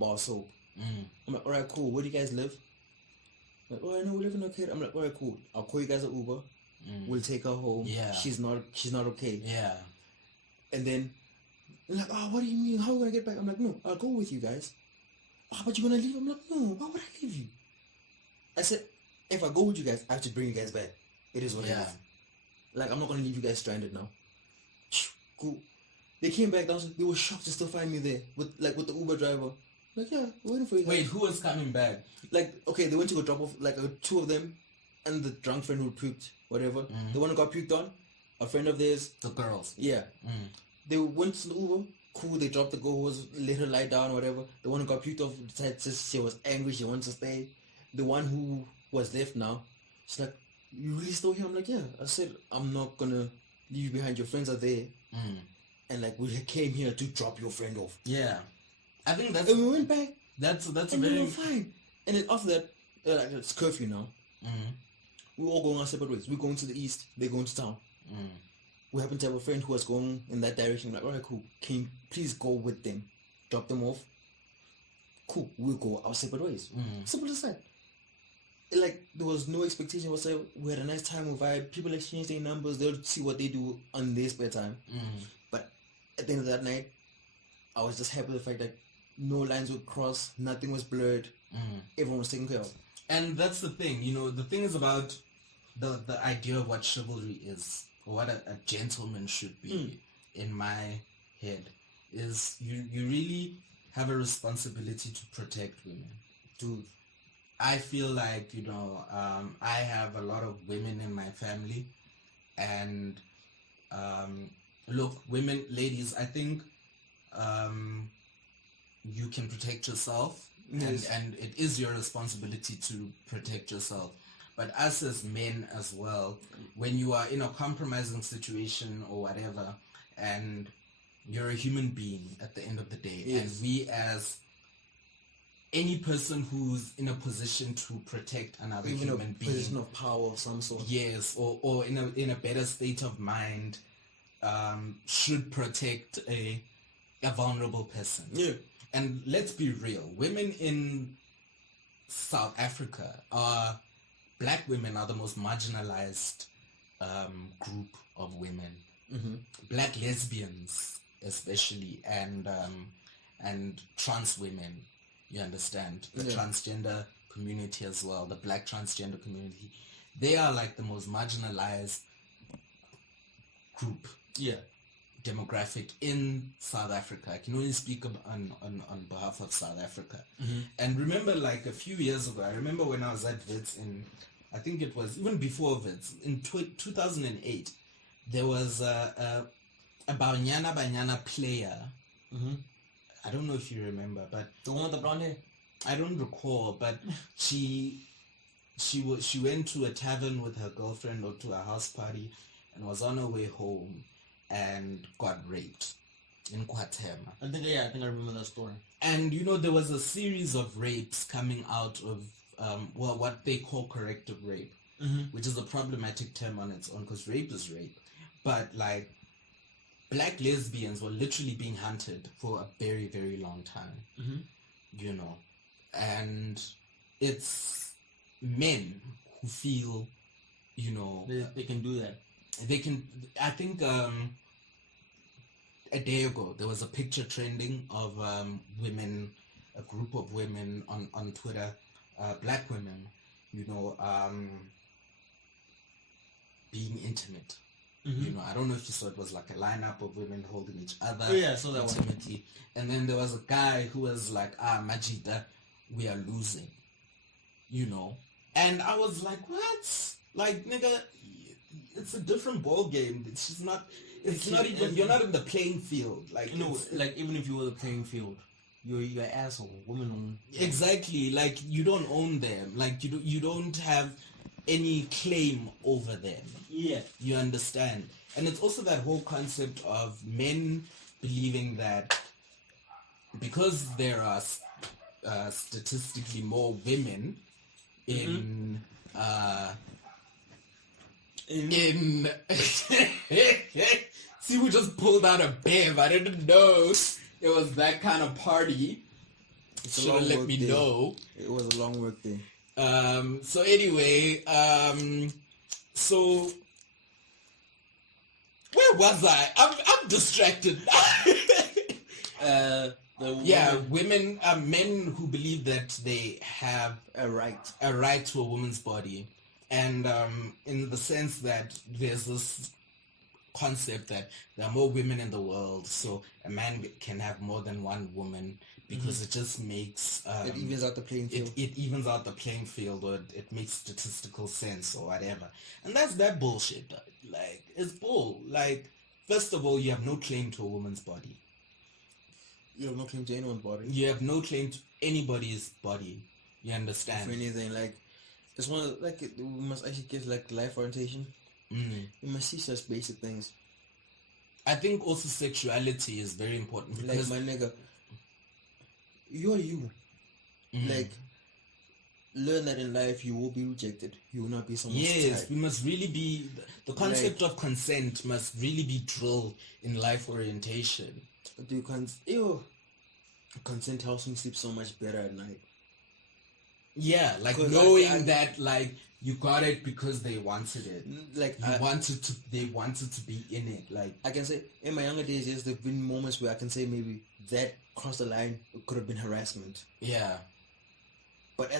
bar soap. I'm like, alright, cool. Where do you guys live? I'm like, alright, no, we live in Arcade. I'm like, alright, cool. I'll call you guys an Uber. We'll take her home. Yeah. She's not okay. Yeah. And then... like, oh, what do you mean? How are we going to get back? I'm like, no, I'll go with you guys. Oh, but you're going to leave? I'm like, no, why would I leave you? I said, if I go with you guys, I have to bring you guys back. It is what it is. Like, I'm not going to leave you guys stranded now. Cool. They came back down, they were shocked to still find me there with the Uber driver. Like, yeah, we're waiting for you guys. Wait, who was coming back? Like, okay, they went to go drop off, like, two of them and the drunk friend who puked, whatever. The one who got puked on, a friend of theirs. The girls. Yeah. They went to the Uber. Cool, they dropped the girl who was let her lie down or whatever. The one who got puked off decided she was angry, she wanted to stay. The one who was left now, she's like, you really still here? I'm like, yeah. I said, I'm not gonna leave you behind, your friends are there. And like, we came here to drop your friend off. Yeah. I think that's... And we went back. That's and very... we were fine. And then after that, like, it's curfew now. we're all going our separate ways. We're going to the east, they're going to town. We happen to have a friend who was going in that direction. Like, alright, cool. Can you please go with them? Drop them off. Cool. We'll go our separate ways. Simple as that. Like, there was no expectation whatsoever. We had a nice time, we vibe. People exchange their numbers. They'll see what they do on their spare time. But at the end of that night, I was just happy with the fact that no lines were crossed, nothing was blurred, everyone was taken care of. And that's the thing, the thing is about the idea of what chivalry is, or what a gentleman should be, in my head, is you really have a responsibility to protect women. Dude, I feel like, I have a lot of women in my family, and look, women, ladies, I think you can protect yourself, and it is your responsibility to protect yourself. But us as men as well, when you are in a compromising situation or whatever, and you're a human being at the end of the day, and we as any person who's in a position to protect another human being, position of power of some sort, or in a better state of mind, should protect a vulnerable person. And let's be real, women in South Africa black women are the most marginalized group of women. Black lesbians especially, and trans women, you understand, the transgender community as well, the black transgender community, they are like the most marginalized group demographic in South Africa. I can only speak on behalf of South Africa. And remember, like a few years ago, I remember when I was at Wits I think it was even before Wits, in 2008, there was a Banyana player. I don't know if you remember, but the one with the blonde hair. I don't recall, but she went to a tavern with her girlfriend, or to a house party, and was on her way home and got raped in Kwatema. I think I remember that story. And there was a series of rapes coming out of what they call corrective rape, which is a problematic term on its own, because rape is rape. But like, black lesbians were literally being hunted for a very, very long time. And it's men who feel, they can do that. They can. I think a day ago there was a picture trending of women, a group of women on Twitter, black women, being intimate. I don't know if you saw, it was like a lineup of women holding each other. I saw that intimately. And then there was a guy who was like, Majida, we are losing. And I was like, what? Like, nigga, it's a different ball game. It's not even, you're not in the playing field. Like, like, even if you were the playing field, you're an asshole, woman on. Exactly. Like, you don't own them. Like, you don't have any claim over them. You understand? And it's also that whole concept of men believing that because there are statistically more women in see, we just pulled out a bev. I didn't know it was that kind of party. Should have let me know. It was a long work day. So anyway, so where was I? I'm distracted. Women, men who believe that they have a right to a woman's body, and in the sense that there's this concept that there are more women in the world, so a man can have more than one woman, because it just makes it evens out the playing field. It evens out the playing field, or it makes statistical sense or whatever. And that's that bullshit. Like, it's bull. Like, first of all, you have no claim to a woman's body. You have no claim to anyone's body. You have no claim to anybody's body. You understand? For anything, like, it's one of, like, we must actually give, like, life orientation. You must see such basic things. I think also sexuality is very important, because like, my nigga, you are you. Like, learn that in life you will be rejected. You will not be someone's Yes, type. we must really be, the concept of consent must really be drilled in life orientation. Consent helps me sleep so much better at night. Yeah, like knowing that like you got it because they wanted it. Like they wanted to be in it. Like I can say in my younger days, yes, there've been moments where I can say maybe that crossed the line. It could have been harassment. Yeah. But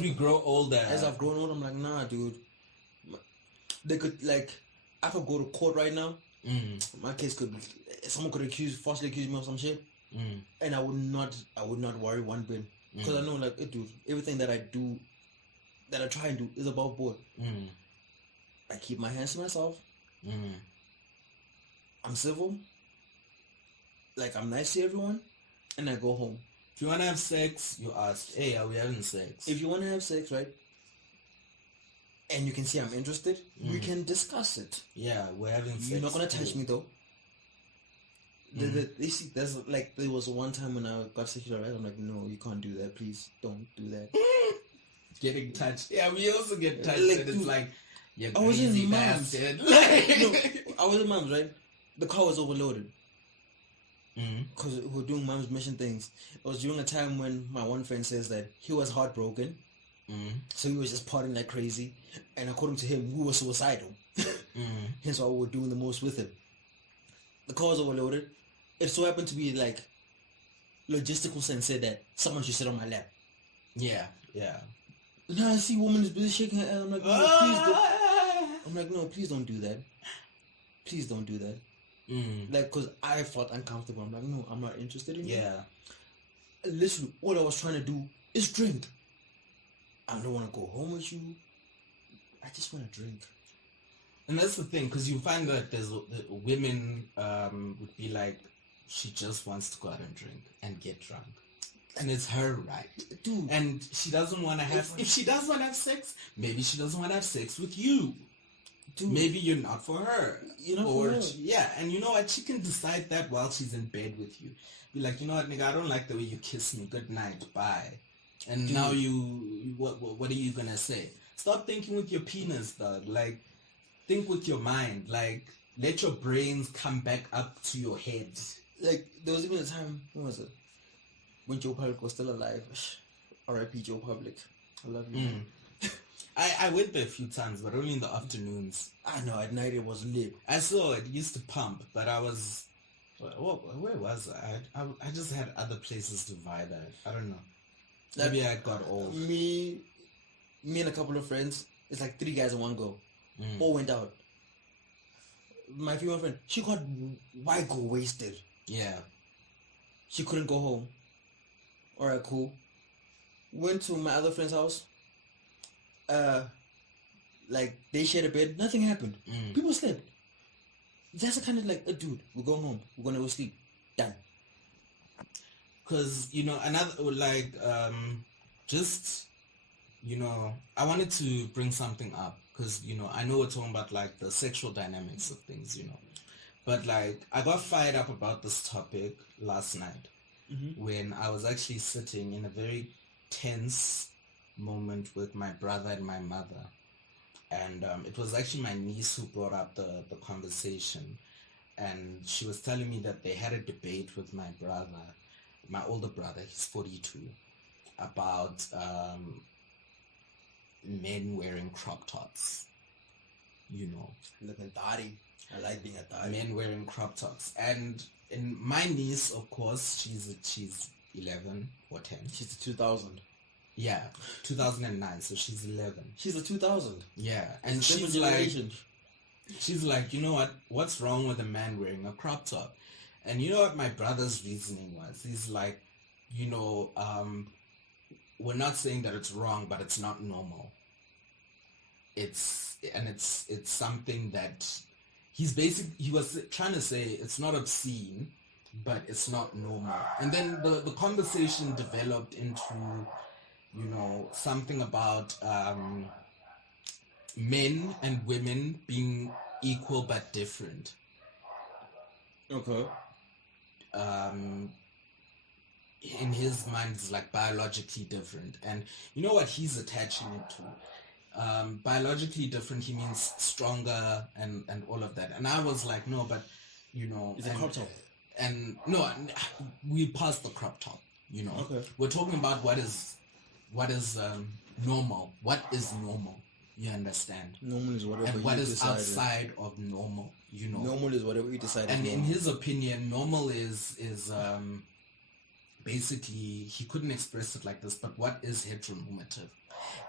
we grow older, I'm like, nah, dude. They could I could go to court right now. My case someone could falsely accuse me of some shit, and I would not worry one bit because I know dude, everything that I do, that I try and do is above board. I keep my hands to myself. I'm civil. I'm nice to everyone, and I go home. If you want to have sex, you ask, hey, are we having sex? If you want to have sex, right, and you can see I'm interested, we can discuss it. Yeah, we're having sex. You're not going to touch me, though. There was one time when I got sexually harassed, I'm like, no, you can't do that. Please, don't do that. Getting touched. Yeah, we also get touched, and it's like, you're I was crazy in bastard. No, I was in Mom's, right? The car was overloaded. Because we were doing Mom's mission things. It was during a time when my one friend says that he was heartbroken. So he was just partying like crazy. And according to him, we were suicidal. Hence why we were doing the most with him. The car was overloaded. It so happened to be logistical sense said that someone should sit on my lap. Yeah. Now I see woman is busy shaking her head. I'm like, no, please don't. I'm like, no, please don't do that. Please don't do that. Because I felt uncomfortable. I'm like, no, I'm not interested in you. Yeah. Literally, all I was trying to do is drink. I don't want to go home with you. I just want to drink. And that's the thing, because you find that there's women would be like, she just wants to go out and drink and get drunk. And it's her right. Dude. And she doesn't want to have, if she does want to have sex, maybe she doesn't want to have sex with you. Dude. Maybe you're not for her. Yeah, and you know what? She can decide that while she's in bed with you. Be like, you know what, nigga, I don't like the way you kiss me. Good night, bye. And dude, now what are you gonna say? Stop thinking with your penis, dog. Think with your mind. Let your brains come back up to your head. There was even a time, when was it? When Joe Public was still alive. R.I.P. Joe Public. I love you. I went there a few times, but only in the afternoons. I know, at night it was lit. I saw it used to pump, but I was... Where was I? I just had other places to vibe at. I don't know. Maybe I got old. Me and a couple of friends, it's 3 guys in one go. All went out. My female friend, she got white girl wasted. Yeah. She couldn't go home. Alright, cool. Went to my other friend's house. They shared a bed. Nothing happened. People slept. That's the kind of dude, we're going home. We're going to go sleep. Done. Because, I wanted to bring something up. Because, I know we're talking about, the sexual dynamics of things, But, I got fired up about this topic last night. When I was actually sitting in a very tense moment with my brother and my mother. And it was actually my niece who brought up the conversation. And she was telling me that they had a debate with my brother, my older brother, he's 42, about men wearing crop tops. Looking thotty. I like being a thotty. Men wearing crop tops. And my niece, of course, she's 11 or 10. She's the 2000. Yeah, 2009, so she's 11. She's a 2000. Yeah, and she's like, you know what? What's wrong with a man wearing a crop top? And you know what my brother's reasoning was? He's like, we're not saying that it's wrong, but it's not normal. It's something that he was trying to say it's not obscene, but it's not normal. And then the conversation developed into something about men and women being equal but different. Okay. in his mind is like biologically different, and you know what he's attaching it to. Biologically different, he means stronger and all of that. And I was like, no, but you know, it's a crop top. And no, we passed the crop top. You know, okay. We're talking about what is normal. What is normal? You understand? Normal is whatever. And what is outside of normal? You know, normal is whatever you decide. And in his opinion, normal is basically, he couldn't express it like this, but what is heteronormative?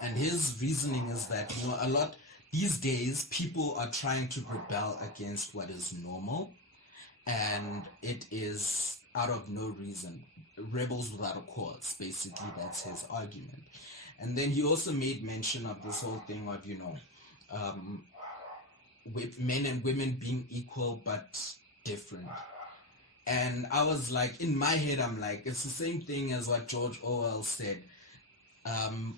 And his reasoning is that, you know, a lot these days people are trying to rebel against what is normal, and it is out of no reason. Rebels without a cause, basically, that's his argument. And then he also made mention of this whole thing of, you know, with men and women being equal but different. And I was like, in my head, I'm like, it's the same thing as what George Orwell said.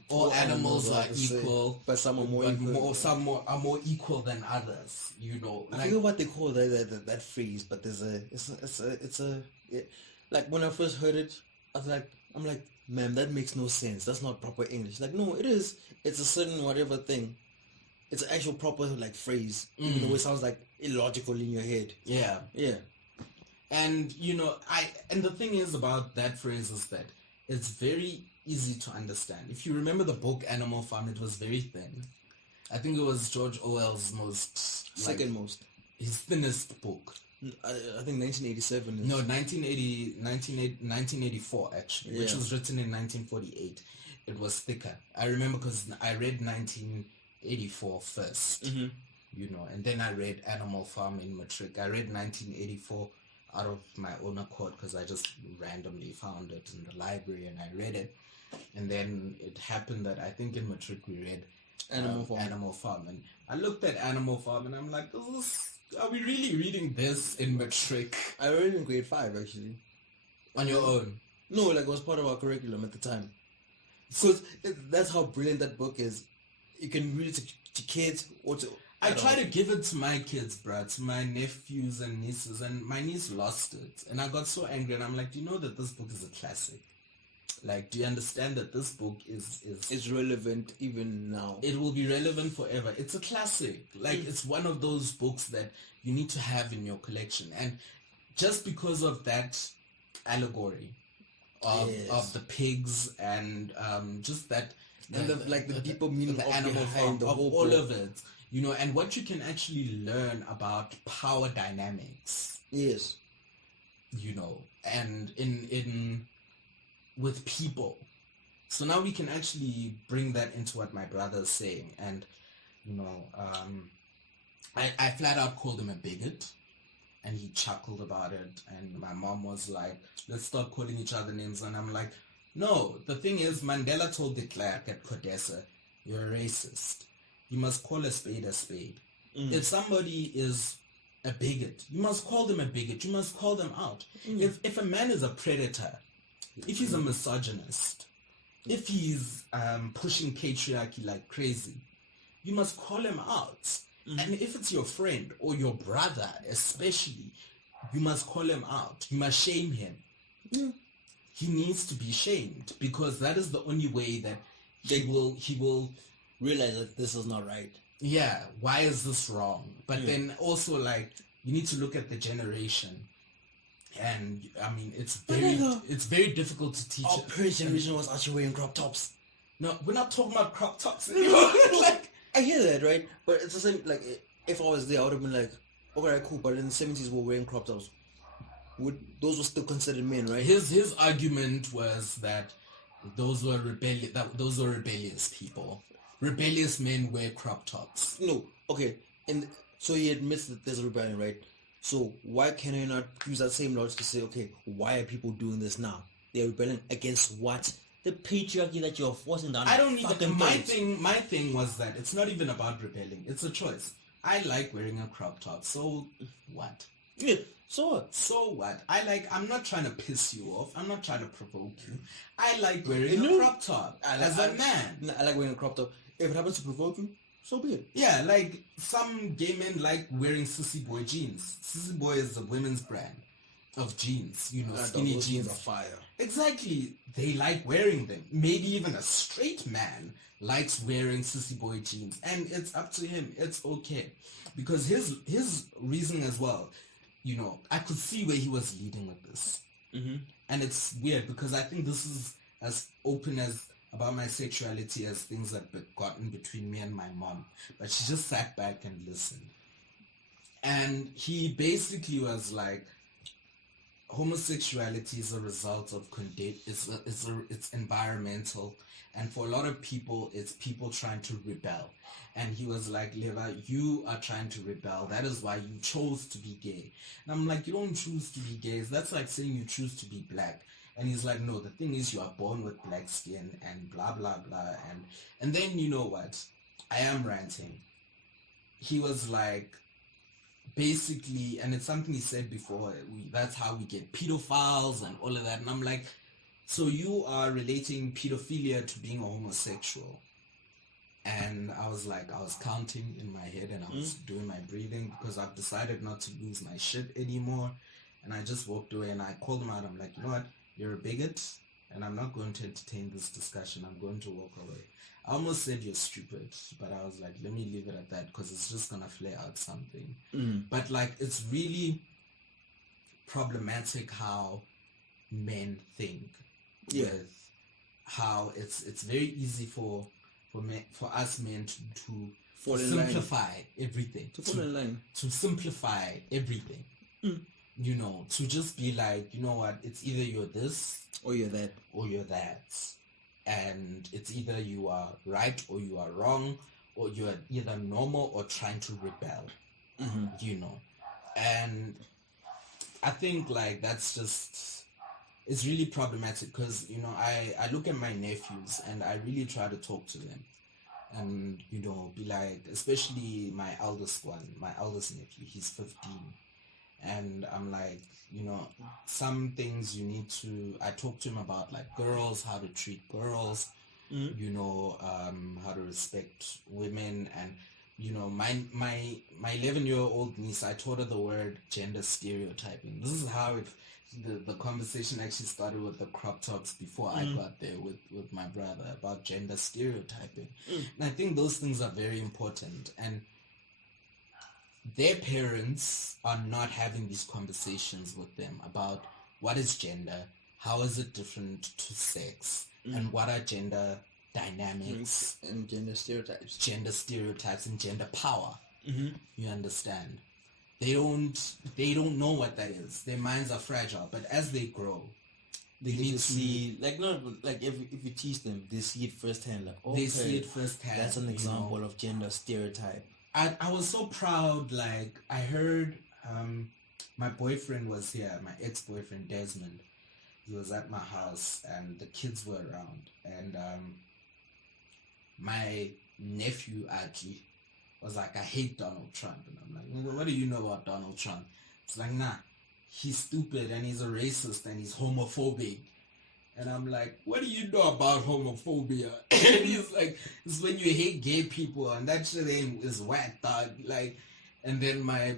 All animals are equal, but some are more equal. Some are more equal than others. You know, I forget what they call that phrase, but there's like when I first heard it, I'm like, man, that makes no sense. That's not proper English. Like, no, it is. It's a certain whatever thing. It's an actual proper like phrase, even though it sounds like illogical in your head. Yeah, yeah. And you know, and the thing is about that phrase is that it's very easy to understand. If you remember the book Animal Farm, it was very thin. I think it was George Orwell's his thinnest book. I think 1987 is... No, 1984 actually, which was written in 1948. It was thicker. I remember because I read 1984 first, you know, and then I read Animal Farm in matric. I read 1984 out of my own accord because I just randomly found it in the library and I read it. And then it happened that I think in matric we read Animal Farm. And I looked at Animal Farm and I'm like, are we really reading this in matric? I read it in grade 5 actually. On your own? No, like it was part of our curriculum at the time. Because that's how brilliant that book is. You can read it to kids or to... I try to give it to my kids, bruh, to my nephews and nieces, and my niece lost it. And I got so angry and I'm like, do you know that this book is a classic? Like, do you understand that this book is it's relevant even now? It will be relevant forever. It's a classic. Like, it's one of those books that you need to have in your collection. And just because of that allegory of the pigs and just that... And the deeper meaning of the animal farm, of all of it. You know, and what you can actually learn about power dynamics. Yes. You know, and in with people. So now we can actually bring that into what my brother is saying. And, you know, I flat out called him a bigot. And he chuckled about it. And my mom was like, let's stop calling each other names. And I'm like, no, the thing is, Mandela told the clerk at Codesa, you're a racist. You must call a spade a spade. If somebody is a bigot, you must call them a bigot. You must call them out. If a man is a predator, if he's a misogynist, if he's pushing patriarchy like crazy, you must call him out. And if it's your friend or your brother especially, you must call him out. You must shame him. He needs to be shamed, because that is the only way that he will realize that this is not right. Yeah, why is this wrong? But then also, like, you need to look at the generation. And I mean, it's very difficult to teach. Our parents' generation was actually wearing crop tops. No, we're not talking about crop tops anymore. Like, I hear that, right? But it's the same. Like, if I was there, I would have been like, okay, cool. But in the 70s, we're wearing crop tops. Those were still considered men, right? His argument was that those were rebellious people. Rebellious men wear crop tops. No, okay, and so he admits that there's a rebellion, right? So why can I not use that same logic to say, okay, why are people doing this now? They're rebelling against what? The patriarchy that you're forcing down. I don't even. My thing was that it's not even about rebelling. It's a choice. I like wearing a crop top. So what? Yeah. So what? So what? I'm not trying to piss you off. I'm not trying to provoke you. I like wearing a crop top as a man. I like wearing a crop top. If it happens to provoke you, so be it. Yeah, like some gay men like wearing Sissy Boy jeans. Sissy Boy is a women's brand. of jeans, you know, skinny those jeans are fire. Exactly. They like wearing them. Maybe even a straight man likes wearing sissy boy jeans, and it's up to him. It's okay. Because his reasoning as well, you know, I could see where he was leading with this. Mm-hmm. And it's weird because I think this is as open as about my sexuality as things that gotten between me and my mom. But she just sat back and listened. And he basically was like, homosexuality is a result of it's environmental, and for a lot of people it's people trying to rebel. And he was like, Leva, you are trying to rebel, that is why you chose to be gay. And I'm like, you don't choose to be gay, that's like saying you choose to be black. And he's like, no, the thing is you are born with black skin and blah blah blah. And then, you know what, I am ranting. He was like, basically, and it's something he said before, that's how we get pedophiles and all of that. And I'm like, so you are relating pedophilia to being a homosexual? And I was like, I was counting in my head and I was doing my breathing because I've decided not to lose my shit anymore. And I just walked away and I called him out. I'm like, you know what, you're a bigot and I'm not going to entertain this discussion. I'm going to walk away. I almost said you're stupid, but I was like, let me leave it at that because it's just going to flare out something. But like, it's really problematic how men think. Yeah. With how it's very easy for us men to simplify everything. To simplify everything. You know, to just be like, you know what, it's either you're this or you're that. Or you're that. And it's either you are right or you are wrong, or you're either normal or trying to rebel. You know. And I think like that's just, it's really problematic because, you know, I look at my nephews and I really try to talk to them and, you know, be like, especially my eldest nephew, he's 15. And I'm like, you know, some things you need to, I talk to him about like girls, how to treat girls, you know, how to respect women. And, you know, my 11-year-old niece, I taught her the word gender stereotyping. This is how the conversation actually started with the crop tops before I got there with my brother about gender stereotyping. And I think those things are very important. And their parents are not having these conversations with them about what is gender, how is it different to sex, and what are gender dynamics and gender stereotypes and gender power. You understand? They don't know what that is. Their minds are fragile, but as they grow, they need to see, like, not like if you teach them, they see it firsthand. Like, okay, they see it firsthand. That's an example of gender stereotype. I was so proud. Like, I heard my boyfriend was here, my ex-boyfriend Desmond. He was at my house and the kids were around, and my nephew Aki was like, I hate Donald Trump. And I'm like, nigga, what do you know about Donald Trump? It's like, nah, he's stupid and he's a racist and he's homophobic. And I'm like, what do you know about homophobia? And he's like, it's when you hate gay people and that shit is whack, dog. Like, and then my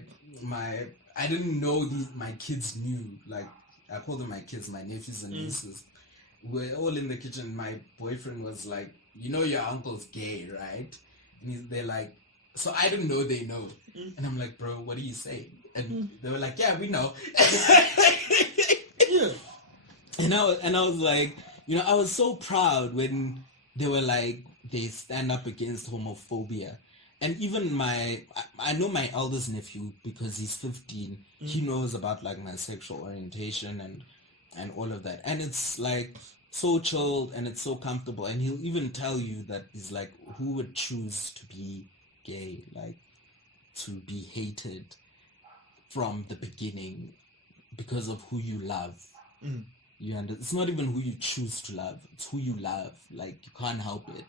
I didn't know my kids knew. Like, I call them my kids, my nephews and nieces. We're all in the kitchen. My boyfriend was like, you know your uncle's gay, right? And they're like, so I didn't know they know. And I'm like, bro, what do you say? And they were like, yeah, we know. Yeah. And I was like, you know, I was so proud when they were like, they stand up against homophobia. And even I know my eldest nephew, because he's 15, he knows about like my sexual orientation and all of that. And it's like so chilled and it's so comfortable. And he'll even tell you that he's like, who would choose to be gay, like to be hated from the beginning because of who you love. It's not even who you choose to love, it's who you love. Like, you can't help it.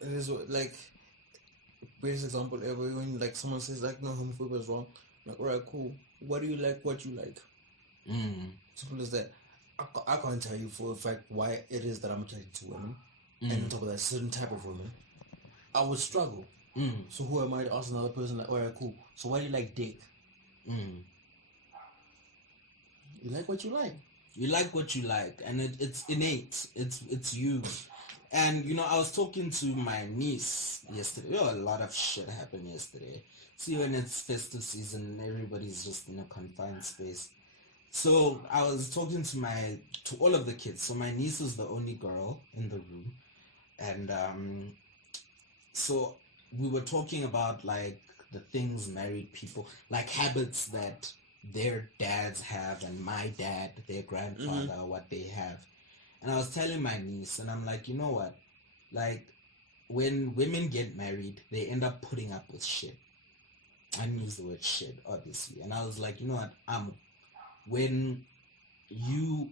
It is like, best example ever, when like someone says like, no, homophobia is wrong, I'm like, alright, cool, what do you like, what you like? Simple as that. I can't tell you for a fact why it is that I'm attracted to women, and on top of that, certain type of women, I would struggle. So who am I to ask another person like, alright, cool, so why do you like dick? You like what you like. You like what you like, and it's innate. It's you. And you know, I was talking to my niece yesterday. You know, a lot of shit happened yesterday. See, when it's festive season, everybody's just in a confined space. So I was talking to all of the kids. So my niece was the only girl in the room, and so we were talking about like the things married people, like habits that their dads have, and my dad, their grandfather, what they have. And I was telling my niece, and I'm like, you know what? Like, when women get married, they end up putting up with shit. I didn't use the word shit, obviously. And I was like, you know what? When you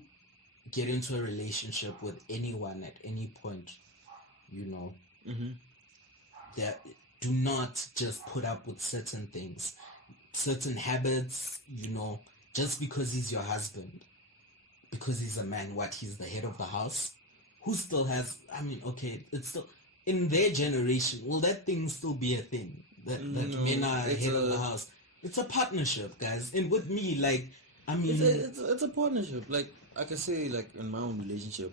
get into a relationship with anyone at any point, you know, that do not just put up with certain things, certain habits, you know, just because he's your husband. Because he's a man, he's the head of the house? Who still has, I mean, okay, it's still, in their generation, will that thing still be a thing? That men are head of the house? It's a partnership, guys. And with me, like, I mean... It's a partnership. Like, I can say, like, in my own relationship,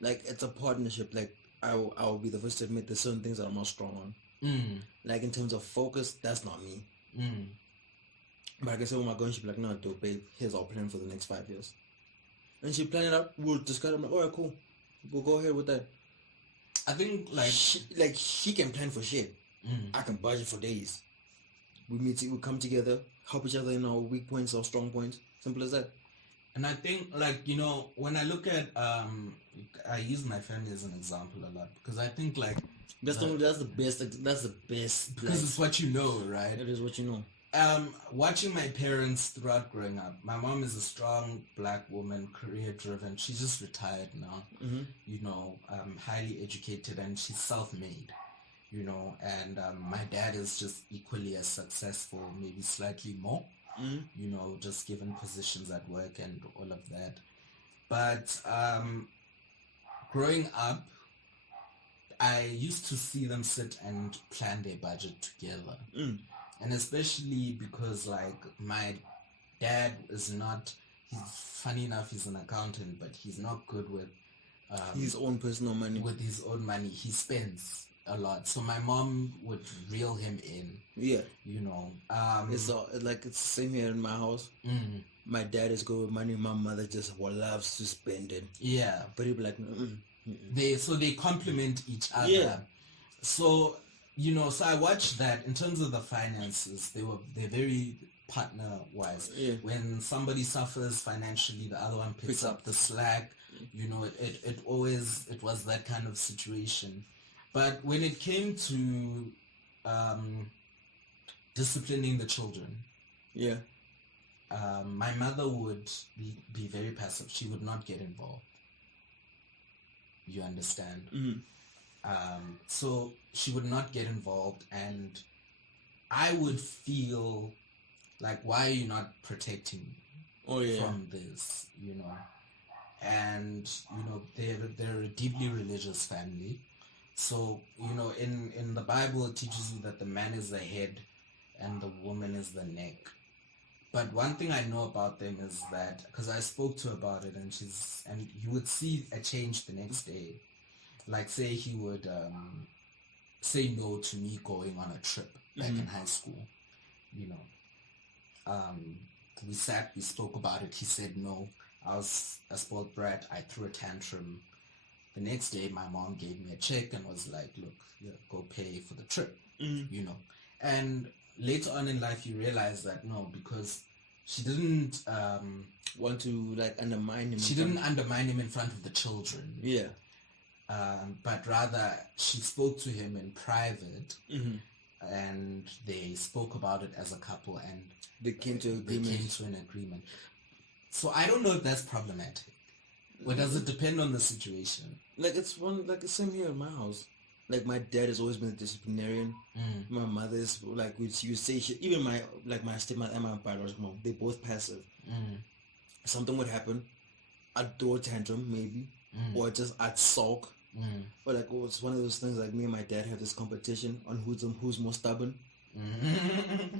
like, it's a partnership. Like, I will be the first to admit there's certain things that I'm not strong on. Like, in terms of focus, that's not me. But I can say, with my girl, she'll be like, no, dude, babe, here's our plan for the next 5 years. And she planned it out. We'll discuss it. I'm like, alright, cool. We'll go ahead with that. I think, like... She can plan for shit. I can budget for days. We come together, help each other in our weak points, our strong points. Simple as that. And I think, like, you know, when I look at... I use my family as an example a lot. Because I think, like... That's the best. Because it's what you know, right? It is what you know. Watching my parents throughout growing up, my mom is a strong black woman, career driven. She's just retired now, you know, highly educated, and she's self-made, you know, and my dad is just equally as successful, maybe slightly more, you know, just given positions at work and all of that. But growing up, I used to see them sit and plan their budget together. And especially because, like, my dad is not, he's funny enough, he's an accountant, but he's not good with his own personal money. With his own money, he spends a lot. So my mom would reel him in. Yeah. You know. It's the same here in my house. My dad is good with money. My mother just loves to spend it. Yeah. But he'd be like, They complement each other. Yeah. So... You know, so I watched that. In terms of the finances, they're very partner-wise. Yeah. When somebody suffers financially, the other one picks up the slack. You know, it was that kind of situation. But when it came to disciplining the children, my mother would be very passive. She would not get involved. You understand? So she would not get involved, and I would feel like, why are you not protecting me from this, you know? And, you know, they're a deeply religious family. So, you know, in the Bible, it teaches you that the man is the head and the woman is the neck. But one thing I know about them is that, because I spoke to her about it, and you would see a change the next day. Like, say he would say no to me going on a trip back in high school, you know. We spoke about it. He said no. I was a spoiled brat. I threw a tantrum. The next day, my mom gave me a check and was like, look, go pay for the trip, you know. And later on in life, you realize that no, because she didn't want to, like, undermine him. She didn't undermine him in front of the children. Yeah. But rather she spoke to him in private, and they spoke about it as a couple, and they came to an agreement. So I don't know if that's problematic, or does it depend on the situation? Like, it's the same here in my house. Like, my dad has always been a disciplinarian. My mother's, like, you say shit. Even my stepmother and my biological mom, they're both passive. Something would happen, I'd throw a tantrum maybe, or just I'd sulk. But like, it's one of those things, like, me and my dad have this competition on who's more stubborn.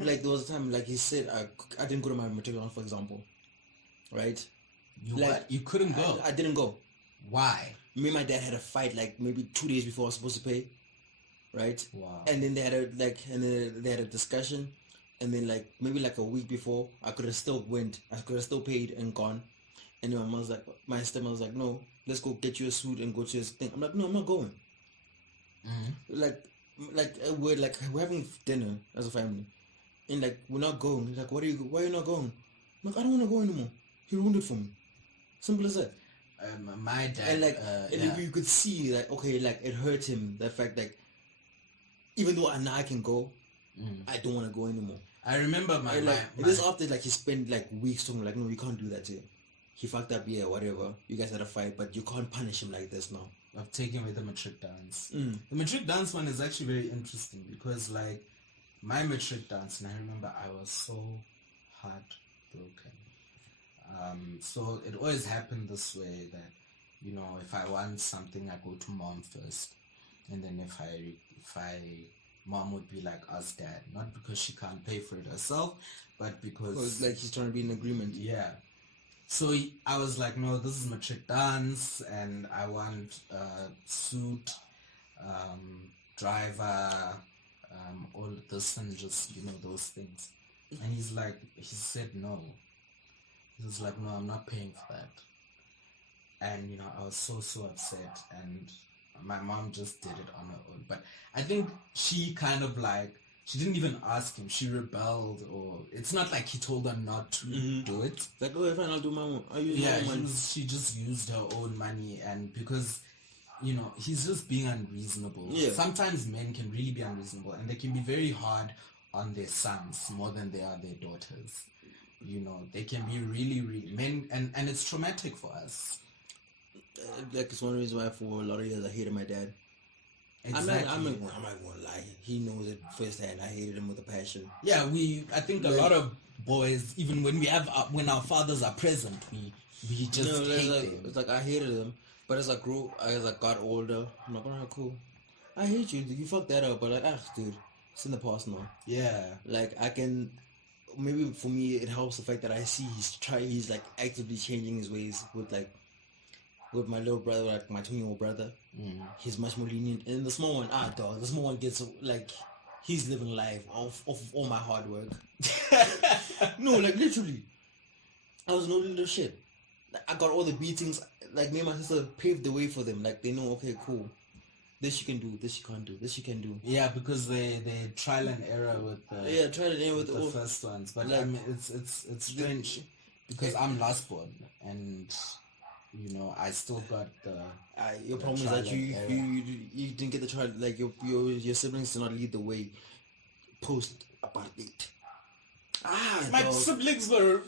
Like, there was a time, like he said, I didn't go to my matriculation, for example. right? You what? You couldn't go? I didn't go. Why? Me and my dad had a fight like maybe 2 days before I was supposed to pay, right? Wow. And then they had a discussion, and then like maybe like a week before, I could have still went. I could have still paid and gone. And then my stepmom was like, no, let's go get you a suit and go to this thing. I'm like, no, I'm not going. We're having dinner as a family, and like we're not going. He's like, why are you not going? I'm like, I don't want to go anymore. He ruined it for me. Simple as that. My dad, and like, you could see that, okay, like it hurt him, the fact that even though I can go, I don't want to go anymore. I remember this after like he spent like weeks talking like, no, you can't do that to him. He fucked up, yeah, whatever. You guys had a fight, but you can't punish him like this now. I've taken away the matric dance. The matric dance one is actually very interesting because like my matric dance, and I remember I was so heartbroken. So it always happened this way that, you know, if I want something, I go to mom first, and then if mom would be like, ask dad, not because she can't pay for it herself, but because like he's trying to be in agreement. Yeah. So I was like, no, this is matric dance, and I want suit, driver, all this, and just, you know, those things. And he said no. He was like, no, I'm not paying for that. And, you know, I was so upset, and my mom just did it on her own. But I think she kind of like, she didn't even ask him. She rebelled, or it's not like he told her not to do it. Like, oh, if I'll do my own. She just used her own money, and because, you know, he's just being unreasonable. Yeah. Sometimes men can really be unreasonable, and they can be very hard on their sons more than they are their daughters. You know, they can be really men, and it's traumatic for us. Like, it's one reason why for a lot of years I hated my dad. Exactly. I'm not gonna lie. He knows it firsthand. I hated him with a passion. Yeah, I think a lot of boys, even when our fathers are present, we just hate them. It's like I hated him, but as I got older, I'm like, alright, cool. I hate you. You fucked that up, but like, dude, it's in the past now. Yeah. Like maybe for me it helps the fact that I see he's like actively changing his ways with my little brother, like my 20-year-old brother. He's much more lenient. And the small one, the small one gets like, he's living life off of all my hard work. No, like literally, I was no little shit. Like, I got all the beatings. Like me and my sister paved the way for them. Like they know, okay, cool. This you can do, this you can't do, this you can do. Yeah, because they trial and error with the first ones. But like, I mean, it's strange because I'm last born, and you know, I still got your problem is that you didn't get the trial. Like your siblings did not lead the way post apartheid. My siblings were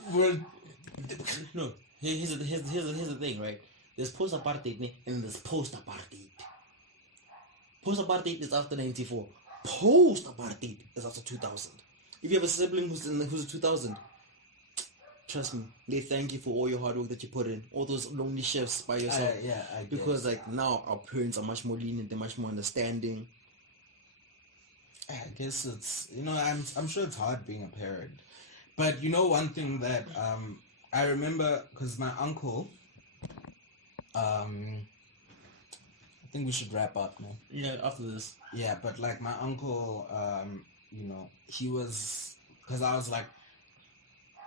no. Here's the thing, right? There's post apartheid and there's post apartheid. Post apartheid is after 94. Post apartheid is after 2000. If you have a sibling who's in 2000. Trust me, they thank you for all your hard work that you put in, all those lonely shifts by yourself. Because like now our parents are much more lenient, they're much more understanding. I guess it's, you know, I'm sure it's hard being a parent, but you know, one thing that I remember, because my uncle, I think we should wrap up now. Yeah, after this. Yeah, but like my uncle, you know, he was, because I was like,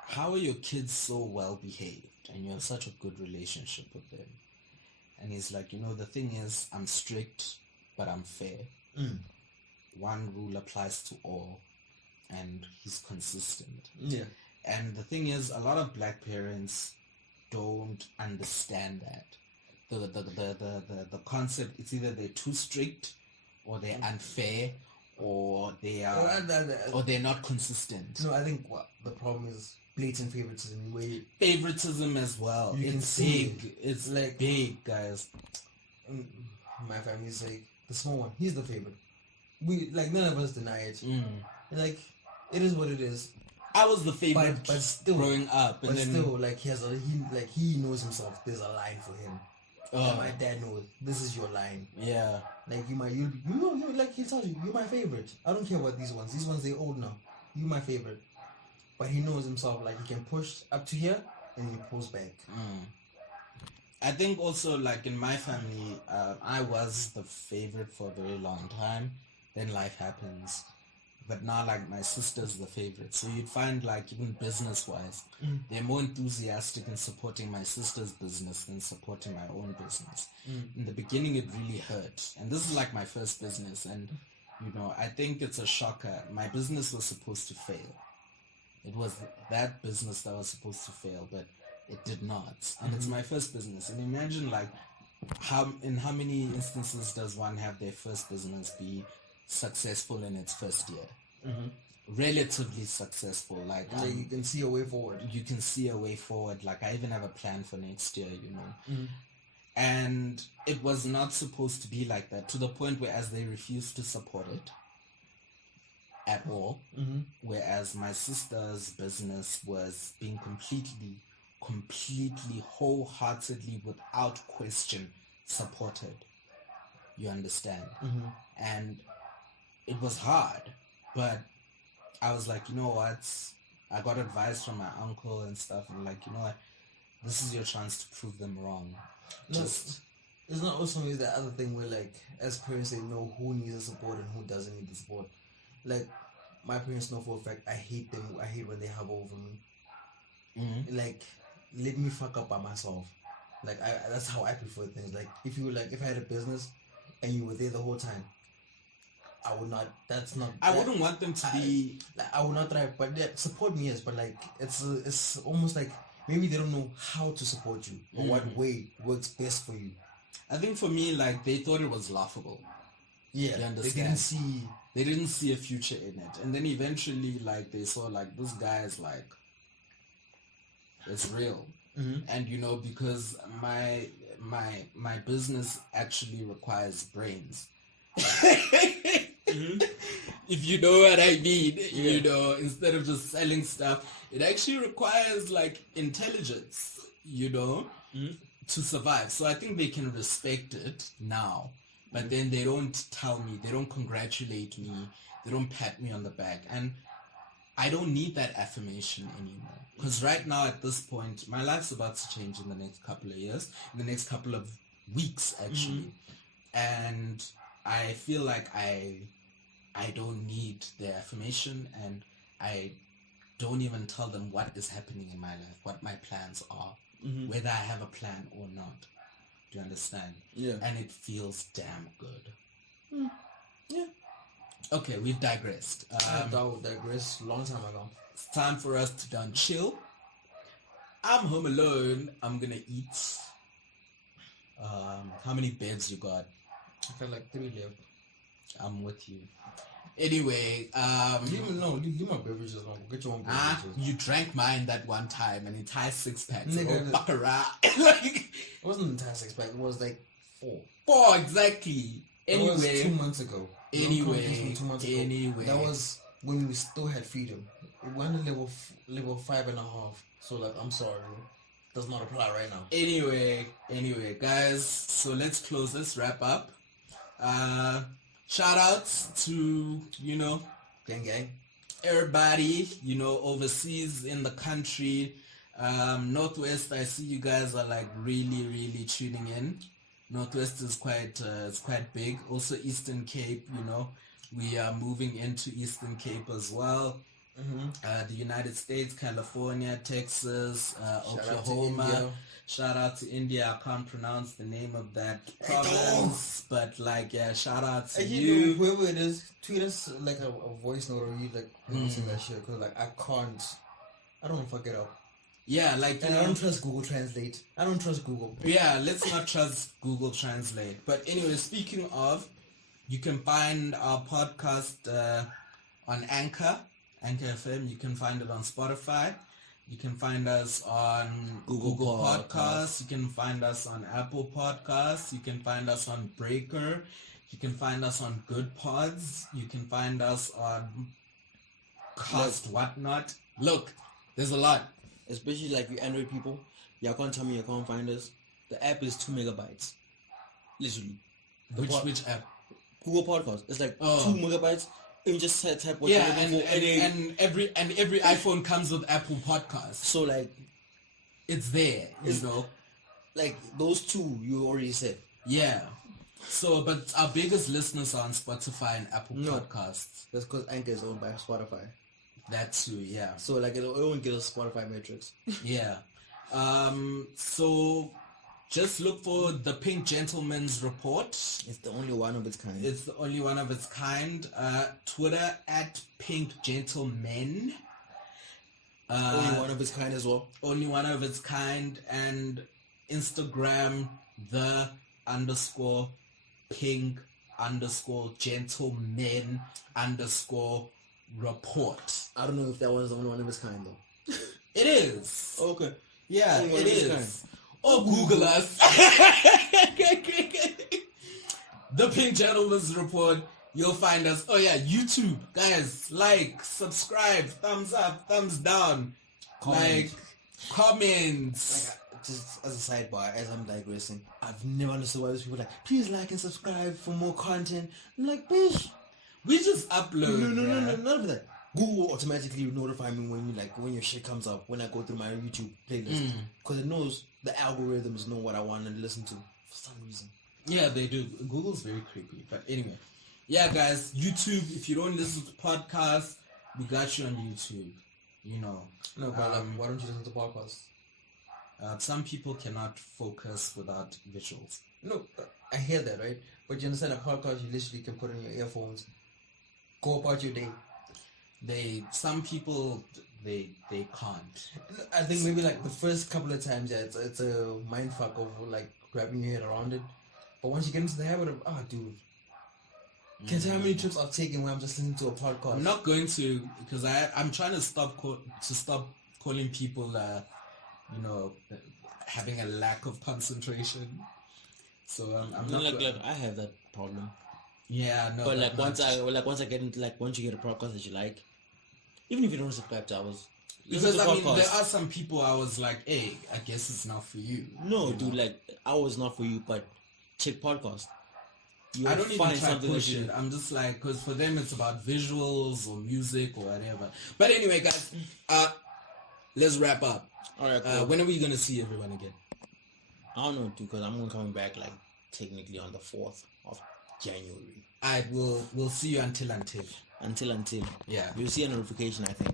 how are your kids so well behaved and you have such a good relationship with them? And he's like, you know, the thing is, I'm strict, but I'm fair. One rule applies to all, and he's consistent. Yeah. And the thing is, a lot of black parents don't understand that. The concept, it's either they're too strict, or they're unfair, or they are, or they're not consistent. No, I think the problem is blatant favoritism. Favoritism as well. It's big. It's like big, guys. My family's like the small one. He's the favorite. We like none of us deny it. Like it is what it is. I was the favorite, but still growing up. But then, still, like he knows himself. There's a line for him. My dad knows this is your line. Yeah. Like you like he tells you, you're my favorite. I don't care about these ones. These ones they're old now. You're my favorite. But he knows himself. Like he can push up to here, and you post back. I think also, like, in my family, I was the favorite for a very long time. Then life happens. But now, like, my sister's the favorite. So you'd find, like, even business-wise, they're more enthusiastic in supporting my sister's business than supporting my own business. In the beginning, it really hurt. And this is, like, my first business. And, you know, I think it's a shocker. My business was supposed to fail. It was that business that was supposed to fail, but it did not. And it's my first business. And imagine, like, in how many instances does one have their first business be successful in its first year? Relatively successful. Like, you can see a way forward. You can see a way forward. Like, I even have a plan for next year, you know. And it was not supposed to be like that, to the point where as they refused to support it at all, whereas my sister's business was being completely, wholeheartedly, without question, supported. You understand? And it was hard, but I was like, you know what? I got advice from my uncle and stuff, and like, you know what? This is your chance to prove them wrong. It's not also the other thing where, like, as parents, they know who needs the support and who doesn't need the support. Like, my parents know for a fact I hate them. I hate when they hover over me. Like, let me fuck up by myself. Like, that's how I prefer things. Like, if I had a business and you were there the whole time, I would not. That's not. I wouldn't want them to be. Like, I would not try. But support me, yes. But like, it's almost like maybe they don't know how to support you or what way works best for you. I think for me, like, they thought it was laughable. Yeah, you understand? They didn't see a future in it, and then eventually, like, they saw, like, this guy is like, it's real. And you know, because my business actually requires brains. If you know what I mean, you know, instead of just selling stuff, it actually requires, like, intelligence, you know, to survive. So I think they can respect it now, but then they don't tell me, they don't congratulate me, they don't pat me on the back, and I don't need that affirmation anymore. Because right now, at this point, my life's about to change in the next couple of years, in the next couple of weeks, actually. And I feel like I don't need their affirmation, and I don't even tell them what is happening in my life, what my plans are, whether I have a plan or not. Do you understand? Yeah. And it feels damn good. Yeah. Okay, we've digressed. I digressed long time ago. It's time for us to done chill. I'm home alone. I'm gonna eat. How many beds you got? I felt like 3 left. I'm with you. Anyway, leave my beverages alone. Get your own beverages. You drank mine that one time, and it has 6 packs. Nigga, fuck around. Like, it wasn't an entire 6 pack. It was like 4. 4 exactly. Anyway, it was 2 months ago. Anyway, 2 months ago. That was when we still had freedom. It went to level 5.5. So, like, I'm sorry, does not apply right now. Anyway, guys. So let's wrap up. Shout outs to, you know, gang, everybody, you know, overseas in the country. Northwest, I see you guys are like really tuning in. Northwest is quite big. Also Eastern Cape, you know, we are moving into Eastern Cape as well. The United States, California, Texas, Oklahoma. Shout out to India. I can't pronounce the name of that province, but like, yeah, shout out to you. Whoever it is, tweet us like a voice note or you like pronouncing that shit, because like I don't know if I get up. Yeah, like, and I don't trust Google Translate. I don't trust Google. Yeah, let's not trust Google Translate. But anyway, speaking of, you can find our podcast on Anchor FM. You can find it on Spotify. You can find us on Google Podcasts. You can find us on Apple Podcasts. You can find us on Breaker. You can find us on Good Pods. You can find us on Cast Whatnot. Look, there's a lot. Especially like you Android people. Y'all can't tell me you can't find us. The app is 2 megabytes. Literally. Which app? Google Podcasts. It's like 2 megabytes. You just type what and every iPhone comes with Apple Podcasts. So like it's there, you know. Like those two you already said. Yeah. So, but our biggest listeners are on Spotify and Apple Podcasts. That's because Anchor is owned by Spotify. That too, yeah. So like it won't get a Spotify metrics. Yeah. So just look for the Pink Gentleman's Report. It's the only one of its kind. It's the only one of its kind. Twitter at Pink Gentlemen. Only one of its kind as well. Only one of its kind. And Instagram the _ pink _ gentlemen _ report. I don't know if that was the only one of its kind though. It is. Okay. Yeah, it is. Or Google us. The Pink Gentleman's Report. You'll find us. Oh yeah, YouTube. Guys, like, subscribe, thumbs up, thumbs down. Like, comments. Like, just as a sidebar, as I'm digressing, I've never understood why those people are like, please like and subscribe for more content. I'm like, bitch. We just upload. No, none of that. Google automatically notify me when your shit comes up when I go through my YouTube playlist because it knows the algorithms know what I want to listen to for some reason. Yeah, they do. Google's very creepy, but anyway, yeah, guys, YouTube. If you don't listen to podcasts, we got you on YouTube. You know. No, but why don't you listen to podcasts? Some people cannot focus without visuals. No, I hear that, right? But you understand a podcast you literally can put in your earphones, go about your day. Some people they can't. I think maybe like the first couple of times, yeah, it's a mind fuck of like grabbing your head around it. But once you get into the habit of, dude, can't tell how many trips I've taken when I'm just listening to a podcast. I'm not going to because I'm trying to stop calling people having a lack of concentration. So I'm not. Look, I have that problem. Yeah, no. But once I get into once you get a podcast that you like, even if you don't subscribe to ours, because there are some people I was like, hey, I guess it's not for you. No, dude, ours not for you, but check podcast. I don't even try to push it. I'm just like, because for them it's about visuals or music or whatever. But anyway, guys, let's wrap up. All right. Cool. When are we gonna see everyone again? I don't know, dude, because I'm gonna come back technically on the 4th of January. Alright, we'll see you until. Until. Yeah. You'll see a notification, I think.